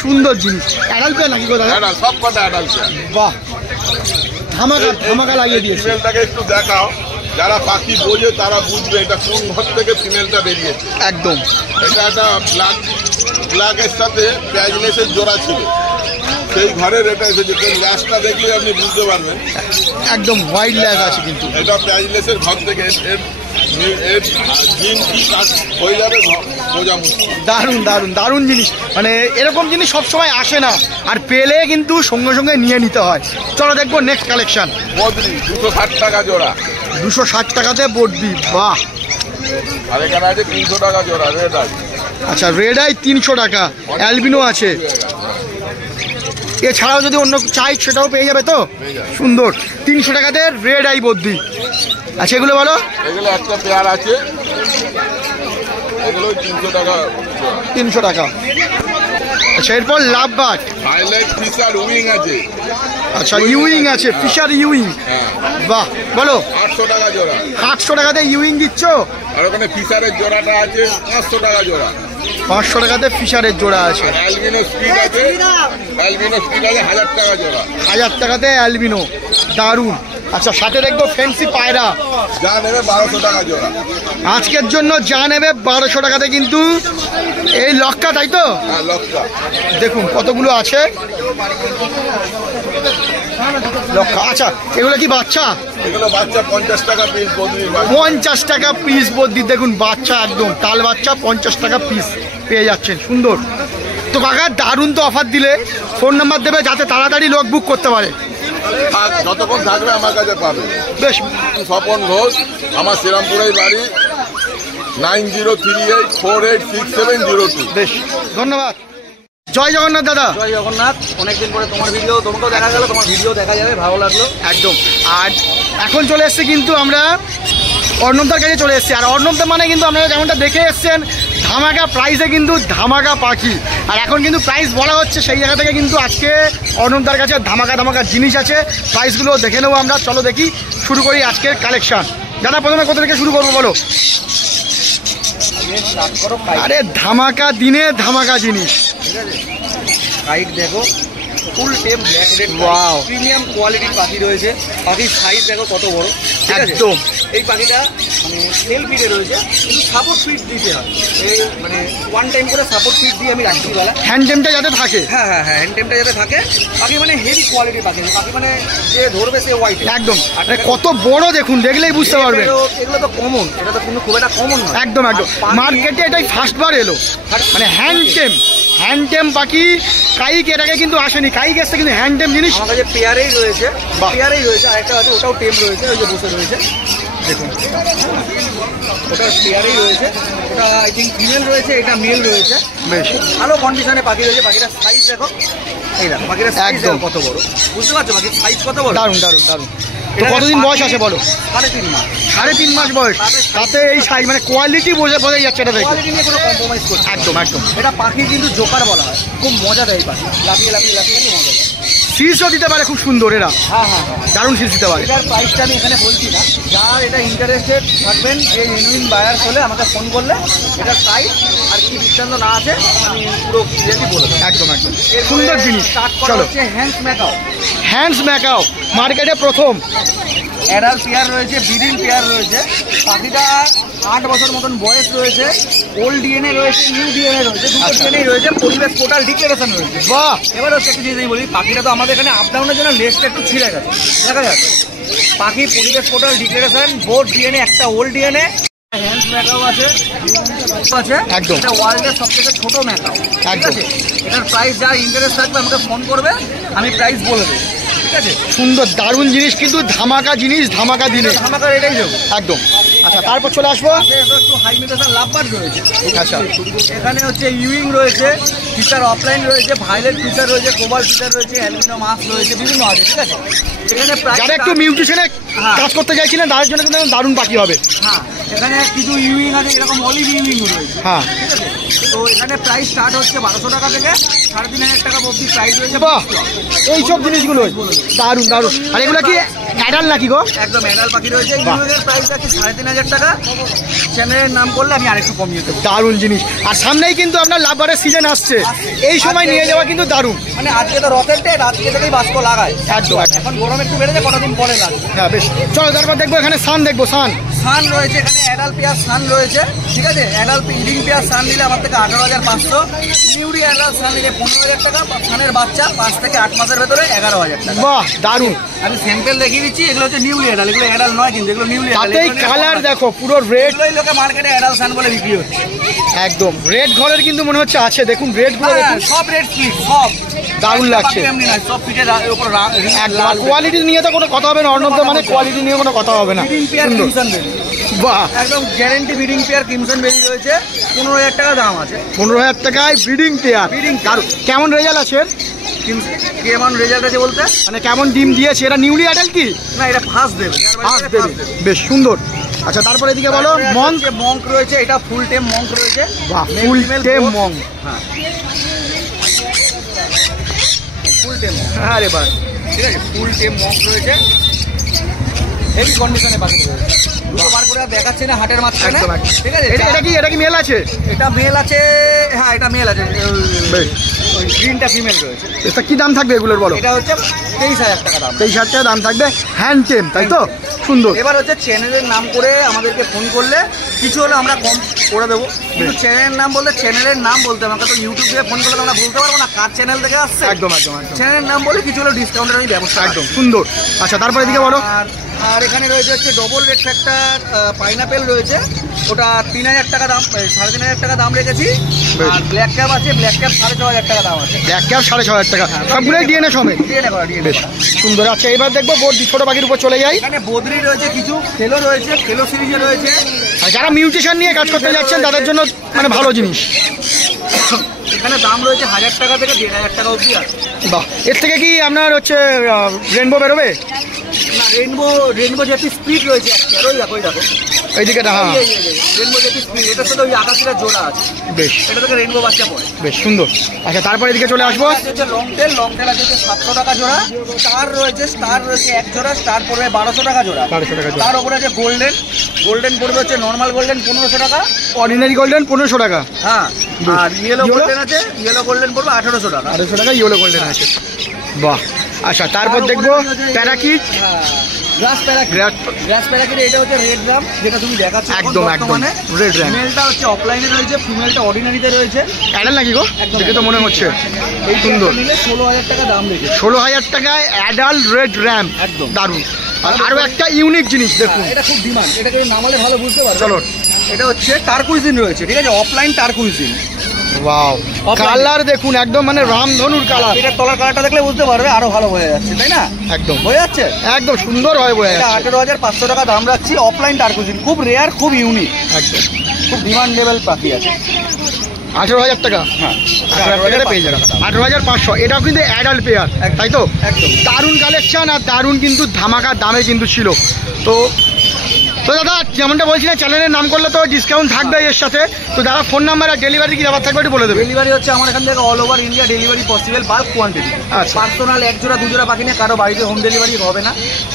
সুন্দর জিনিস। অ্যাডাল্ট পেয়ার নাকি গো দাদা? সব কটা অ্যাডাল্ট। বাহ, ধামাকা ধামাকা লাগিয়ে দিয়েছে। ফিমেলটাকে একটু দেখাও, যারা পাখি বোঝে তারা বুঝবে এটা কোন ঘর থেকে ফিমেলটা বেরিয়েছে। একদম। এটা একটা ব্ল্যাকের সাথে প্যাজলেসের জোড়া ছিল, সেই ঘরের এটা এসেছে। ল্যাসটা দেখলে আপনি বুঝতে পারবেন একদম হোয়াইট ল্যাস আছে কিন্তু। এটা প্যাজলেসের ঘর থেকে। এর জিন কি কাজ হয়ে যাবে বোঝা মুশকিল। দারুণ দারুণ দারুণ জিনিস। মানে এরকম জিনিস সবসময় আসে না, আর পেলে কিন্তু সঙ্গে সঙ্গে নিয়ে নিতে হয়। চলো দেখবো নেক্সট কালেকশন। বদলি 260 টাকা জোড়া। 260 টাকাতে বডবি। বাহ, আর এখানে আছে 300 টাকা জোড়া রেড আই। আচ্ছা, রেড আই 300 টাকা, অ্যালবিনো আছে। এছাড়াও যদি অন্য চাই সেটাও পেয়ে যাবে তো? সুন্দর। 300 টাকাতে রেড আই বদ্যি। আচ্ছা, এগুলো বলো। এগুলো একটা পেয়ার আছে, এগুলো 300 টাকা। 300 টাকা। আচ্ছা, এরপর লাভ বাট। হাইলাইট ফিশার উইং আছে। আচ্ছা, ইউইং আছে, ফিশার ইউইং। হ্যাঁ, বাহ, বলো। 800 টাকা জোড়া। 800 টাকাতে ইউইং দিচ্ছ? আর ওখানে ফিশারের জোড়াটা আছে 500 টাকা জোড়া। 500 টাকাতে ফিশারের জোড়া আছে। অ্যালবিনো স্পিড আছে, অ্যালবিনো স্পিড আছে 1000 টাকা জোড়া। 1000 টাকাতে অ্যালবিনো, দারুণ। আচ্ছা, সাথে দেখবো ফ্যান্সি পায়রা। যা নেবে 1200 টাকা জোড়া। আজকের জন্য যা নেবে 1200 টাকাতে কিন্তু এই লক্কা, তাই তো? হ্যাঁ, লক্কা। দেখুন কতগুলো আছে লক্কা। আচ্ছা, এগুলো কি বাচ্চা? এগুলো বাচ্চা 50 টাকা পিস বদলি। 50 টাকা পিস বদ্যি। দেখুন বাচ্চা, একদম তাল বাচ্চা, 50 টাকা পিস পেয়ে যাচ্ছেন। সুন্দর তো কাকা, দারুণ তো অফার দিলে। ফোন নাম্বার দেবে যাতে তাড়াতাড়ি লোক বুক করতে পারে। যতক্ষণ থাকবে আমার কাছে পাবে। বেশ। স্বপন ঘোষ, আমার শ্রীরামপুরেই বাড়ি। 9038486702। বেশ, ধন্যবাদ। জয় জগন্নাথ দাদা। জয় জগন্নাথ। অনেকদিন পরে তোমার ভিডিও, তোমাকেও দেখা গেল, তোমার ভিডিও দেখা যাবে, ভালো লাগলো। একদম। আর এখন চলে এসছে কিন্তু আমরা অর্ণবদার কাছে চলে এসেছি। আর অর্ণবদা মানে কিন্তু আপনারা যেমনটা দেখে এসছেন, ধামাকা প্রাইসে কিন্তু ধামাকা পাখি। আর এখন কিন্তু প্রাইস বলা হচ্ছে, সেই জায়গা থেকে কিন্তু আজকে অর্ণবদার কাছে ধামাকা ধামাকা জিনিস আছে। প্রাইসগুলো দেখে নেবো আমরা। চলো দেখি, শুরু করি আজকের কালেকশন। দাদা, প্রথমে কোথা থেকে শুরু করবো বলো? আরে ধামাকা দিনে ধামাকা জিনিস। হাইট দেখো, ফুল টেম ব্ল্যাক রেড। ওয়াও, প্রিমিয়াম কোয়ালিটির পাখি রয়েছে। পাখির সাইজ দেখো কত বড়। ঠিক আছে? একদম। এই পাখিটা মানে সেল ফিডে রয়েছে, কিন্তু সাপোর্ট ফিড দিতে হয়। এই মানে ওয়ান টাইম করে সাপোর্ট ফিড দিয়ে আমি রাখছি বেলা। হ্যান্ডটেমটা যাতে থাকে। হ্যাঁ হ্যাঁ হ্যাঁ, হ্যান্ড টেমটা যাতে থাকে। পাখি মানে হেভি কোয়ালিটির পাখি। পাখি মানে যে ধরবে সে হোয়াইট। একদম। মানে কত বড় দেখুন, দেখলেই বুঝতে পারবেন। এগুলো তো কমন, এটা তো খুব একটা কমন নয়। একদম একদম। মার্কেটে এটাই ফার্স্টবার এলো, মানে হ্যান্ডটেম। হ্যান্ডটেম পাখি কাইক এর আগে কিন্তু আসেনি। কাইক এসছে কিন্তু হ্যান্ডটেম জিনিস আমার কাছে পেয়ারেই রয়েছে। বাহ। পেয়ারেই রয়েছে, আরেকটা আছে ওটাও টেম রয়েছে, ওই যে বসে রয়েছে দেখুন। ওটা পেয়ারেই রয়েছে, ওটা আই থিঙ্ক ফিমেল রয়েছে, এটা মেল রয়েছে। বেশ খুব ভালো কন্ডিশনে পাখি রয়েছে। পাখিটার সাইজ দেখো, এই দেখো পাখিটার সাইজ একদম। কত বড়, বুঝতে পারছো পাখির সাইজ কত বড়। দারুণ দারুণ দারুণ। তো কতদিন বয়স আছে বলো? 3.5 মাস। 3.5 মাস বয়স, তাতে এই সাইজ মানে কোয়ালিটি বোঝাই যাচ্ছে এটা দেখে। কোয়ালিটি নিয়ে কোনো কম্প্রোমাইজ করছে না। একদম একদম। এটা পাখি কিন্তু জোকার বলা হয়। খুব মজা দেয় পাখি, লাফিয়ে লাফিয়ে লাফিয়ে লাফিয়ে মজা দেয়। সিরিজও দিতে পারে খুব সুন্দর এরা, হ্যাঁ হ্যাঁ হ্যাঁ। দারুণ সিরিজ দিতে পারে। এটার প্রাইসটা আমি এখানে বলছি না, যার এটা ইন্টারেস্টেড থাকবেন এই জেনুইন বায়ার হলে আমাকে ফোন করলে এটার প্রাইস আর কি বৃত্তান্ত না আছে আমি পুরো ক্লিয়ারলি বলে দেবো। একদম একদম সুন্দর জিনিস। চলো চলো, হচ্ছে হ্যান্ডস ম্যাকাও। হ্যান্ডস ম্যাকাও মার্কেটে প্রথম। অ্যাডাল্ট পেয়ার রয়েছে, ব্রিডিং পেয়ার রয়েছে। পাখিটা 8 বছর মতন বয়স রয়েছে, ওল্ড ডিএনএ রয়েছে, নিউ ডিএনএ রয়েছে, দুটো ডিএনএ রয়েছে, পরিবেশ টোটাল ডিক্লারেশন রয়েছে। বাহ, এবার হচ্ছে একটু জিনিস বলি, পাখিটা তো আমাদের এখানে আপ ডাউনের জন্য লেজটা একটু ছিঁড়ে গেছে, দেখা যাচ্ছে। পাখি পরিবেশ টোটাল ডিক্লারেশন, বোর্ড ডিএনএ, একটা ওল্ড ডিএনএ, হ্যান্ডস ম্যাকাও আছে একদম। এটা ওয়ার্ল্ডের সবথেকে ছোট ম্যাকাও, ঠিক একদম। আছে। এটার প্রাইস যার ইন্টারেস্ট থাকবে আমাকে ফোন করবে, আমি প্রাইস বলে দেবো, ঠিক আছে। সুন্দর দারুণ জিনিস, কিন্তু ধামাকা জিনিস, ধামাকা দিনে আমাকে এটাই দেবো। একদম। আচ্ছা, তারপর চলে আসবো। একটু হাই মিউটেশন লাভবার্ড রয়েছে। আচ্ছা, এখানে হচ্ছে ইউইং রয়েছে, ফিচার অফলাইন রয়েছে, ভাইলেট ফিচার রয়েছে, কোবাল ফিচার রয়েছে, অ্যালুমিনো মাস্ক রয়েছে, বিভিন্ন আছে, ঠিক আছে। এখানে প্রাইস যারা একটু মিউটেশনে হ্যাঁ। কাজ করতে চাইছিলেন তাদের জন্য কিন্তু দারুণ পাখি হবে। হ্যাঁ, এখানে কিছু ইউইং আছে, এরকম অলিভ ইউইং রয়েছে, হ্যাঁ, ঠিক আছে। তো এখানে প্রাইস স্টার্ট হচ্ছে 1200 টাকা থেকে 3500 টাকা অবধি প্রাইস রয়েছে। বাহ, এইসব জিনিসগুলো দারুণ দারুণ। আর এগুলো কি অ্যাডাল নাকি গো? একদম অ্যাডাল পাখি রয়েছে। ইউইং এর প্রাইস আছে 3500 টাকা। চ্যানেলের নাম করলে আমি আরেকটু কমিয়ে দেবো। দারুণ জিনিস। আর সামনেই কিন্তু আপনার লাভবারের সিজন আসছে, এই সময় নিয়ে যাওয়া কিন্তু দারুণ। মানে আজকে তো রথের ডেট, আজকে থেকেই বাষ্প লাগায়। একদম। এখন গরম একটু বেড়েছে, কটা দিন পরে লাগে। হ্যাঁ বেশ, চলো তারপর দেখবো এখানে সান দেখবো। সান সান রয়েছে, এখানে অ্যাডাল পেয়ার সান রয়েছে, ঠিক আছে। অ্যাডাল ইডিং পেয়ার সান নিলে আমার থেকে 18,500, নিউরি অ্যাডাল সান নিলে 15,000 টাকা, সানের বাচ্চা 5 থেকে 8 মাসের ভেতরে 11,000 টাকা। বাহ, দারুণ। আমি স্যাম্পেল দেখিয়ে দিচ্ছি, এগুলো হচ্ছে নিউলি অ্যাডাল, এগুলো অ্যাডাল নয় কিন্তু, এগুলো নিউলি অ্যাডাল। তাতেই কালার দেখো, পুরো রেড। এগুলোই লোকে মার্কেটে অ্যাডাল সান বলে বিক্রি হচ্ছে। একদম রেড ঘরের কিন্তু মনে হচ্ছে আছে, দেখুন রেড গুলো হ্যাঁ, দেখুন, সব রেড স্প্লিট, সব দারুণ লাগছে। এমনি নয়, সব পিঠের উপর একদম। কোয়ালিটি নিয়ে তো কোনো কথা হবে না, অর্ণব মানে কোয়ালিটি নিয়ে কোনো কথা হবে না। ব্রিডিং পেয়ার সুন্দর। কিমসন বেরি, বাহ, একদম গ্যারেন্টি ব্রিডিং পেয়ার কিমসন বেরি রয়েছে, 15,000 টাকা দাম আছে। 15,000 টাকায় ব্রিডিং পেয়ার। Breeding দারুণ। কেমন রেজাল্ট আছে? কেমন রেজাল্ট আছে বলতে, মানে কেমন ডিম দিয়েছে? এটা নিউলি অ্যাডাল্ট কি? না এটা ফার্স্ট দেবে, ফার্স্ট দেবে, বেশ সুন্দর। আচ্ছা, তারপরে এদিকে বলো। মঙ্ক, মঙ্ক রয়েছে, এটা ফুল টেম মঙ্ক রয়েছে। বাহ, ফুল টেম মঙ্ক। হ্যাঁ, ফুল টেম, হ্যাঁ রে বাস, ঠিক আছে। ফুল টেম মঙ্ক রয়েছে, হেভি কন্ডিশনে পাখি রয়েছে। দুটো বার করে আর দেখাচ্ছে না হাটের মাঝখানে, একদম একদম। ঠিক আছে। এটা কি মেল আছে? এটা মেল আছে, হ্যাঁ এটা মেল আছে। বেশ। ওই গ্রিনটা ফিমেল রয়েছে। এটা কি দাম থাকবে এগুলোর বলো? এটা হচ্ছে 23,000 টাকা দাম। 23,000 টাকা দাম থাকবে, হ্যান্ড টেম, তাই তো? সুন্দর। এবার হচ্ছে চ্যানেলের নাম করে আমাদেরকে ফোন করলে কিছু হলে আমরা কম করে দেবো, কিন্তু চ্যানেলের নাম বললে চ্যানেলের নাম বলতে হবে। আমাকে তো ইউটিউব দিয়ে ফোন করলে আমরা বলতে পারবো না কার চ্যানেল থেকে আসছে। একদম একদম একদম চ্যানেলের নাম বলে কিছু হলে ডিসকাউন্টের আমি ব্যবস্থা একদম সুন্দর। আচ্ছা, তারপরে এদিকে বলো। আর এখানে রয়েছে হচ্ছে ডবল রেড ফ্যাক্টর পাইনাপেল রয়েছে, ওটা 3,000 টাকা দাম, 3,500 টাকা দাম রেখেছি। বেশ। আর ব্ল্যাক ক্যাপ আছে, ব্ল্যাক ক্যাপ 6,500 টাকা দাম আছে। ব্ল্যাক ক্যাপ 6,500 টাকা, সবগুলোই ডিএনএ সমেত। ডিএনএ করা, ডিএনএ বেশ সুন্দর। আচ্ছা, এবার দেখবো ছোট পাখির উপর চলে যাই। এখানে বদ্রি রয়েছে, কিছু ফেলো রয়েছে, ফেলো সিরিজে রয়েছে। আর যারা মিউটেশন নিয়ে কাজ করতে যাচ্ছেন তাদের জন্য মানে ভালো জিনিস। এখানে দাম রয়েছে 1,000 টাকা থেকে 1,500 টাকা অবধি আছে। বাহ, এর থেকে কি আপনার হচ্ছে রেনবো বেরোবে? না, রেনবো জেপি স্পিড রয়েছে একটা, ওই দেখো, ওই দেখো এইদিকে না? হ্যাঁ রেনবো জেপি স্পিড, এটার সাথে ওই আকাশিটা জোড়া আছে, বেশ এটা থেকে রেনবো বাচ্চা পড়ে। বেশ সুন্দর। আচ্ছা, তারপরে এদিকে চলে আসবো। হচ্ছে লং টেল আছে হচ্ছে 700 টাকা জোড়া। স্টার রয়েছে এক জোড়া, স্টার পড়বে 1200 টাকা জোড়া। 1200 টাকা জোড়া। তার উপরে আছে গোল্ডেন পড়বে হচ্ছে নর্মাল গোল্ডেন 1500 টাকা। অর্ডিনারি গোল্ডেন 1500 টাকা। হ্যাঁ, বেশ। আর ইয়েলো Yellow? গোল্ডেন আছে, ইয়েলো গোল্ডেন পড়বে 1800 টাকা। 1800 টাকা ইয়েলো গোল্ডেন আছে। বাহ। আচ্ছা, তারপর দেখবো প্যারাকিট। গ্রাস প্যারাকিট, এটা হচ্ছে রেড র্যাম, যেটা তুমি দেখাচ্ছ একদম, red ram। ফিমেলটা হচ্ছে অফলাইনে রয়েছে, ফিমেলটা অর্ডিনারিতে রয়েছে। অ্যাডাল নাকি গো? একদম দেখে তো মনে হচ্ছে। এই সুন্দর। নিলে 16,000 টাকা দাম রেখেছে। 16,000 টাকায় অ্যাডাল্ট রেড র্যাম, একদম দারুণ। আর আরো একটা ইউনিক জিনিস দেখুন, এটা খুব ডিমান্ড, এটা কেউ নামালে ভালো বুঝতে পারবে। চলো। এটা হচ্ছে টার্কুইজিন রয়েছে, ঠিক আছে, অফলাইন টার্কুইজিন। ওয়াও, কালার দেখুন একদম মানে রামধনুর কালার। এটার তলার কালারটা দেখলে বুঝতে পারবে, আরো ভালো হয়ে যাচ্ছে, তাই না? একদম হয়ে যাচ্ছে, একদম সুন্দর হয় বয়ে এটা 18,500 টাকা দাম রাখছি। অফলাইন টার্কুইজিন, খুব রেয়ার, খুব ইউনিক, একদম খুব ডিমান্ডেবল পাখি আছে। 18,000 টাকা। হ্যাঁ, 18,000 টাকাতে পেয়ে যাবেন। 18,500। এটাও কিন্তু অ্যাডাল্ট পেয়ার, তাই তো? একদম দারুণ কালেকশন আর দারুণ কিন্তু ধামাকা দামে কিন্তু ছিল। তো তো দাদা যেমনটা বলছি না, চ্যানেলের নাম করলে তো ডিসকাউন্ট থাকবে এর সাথে। তো দাদা ফোন নাম্বার আর ডেলিভারি কি ব্যাপার থাকবে একটু বলে দেবে। ডেলিভারি হচ্ছে আমার এখান থেকে all over India delivery possible, bulk quantity. আচ্ছা। পার্সোনাল 1 জোড়া 2 জোড়া পাখি নিয়ে কারো বাড়িতে হোম ডেলিভারি হবে না।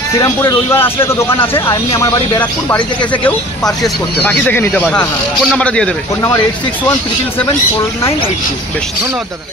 শ্রীরামপুরে রবিবার আসলে তো দোকান আছে, আর এমনি আমার বাড়ি ব্যারাকপুর, বাড়ি থেকে এসে কেউ পারচেস করতে পারে, বাকি দেখে নিতে পারবে। হ্যাঁ। ফোন নাম্বারটা দিয়ে দেবে। Phone number 8617774982। বেশ, ধন্যবাদ দাদা।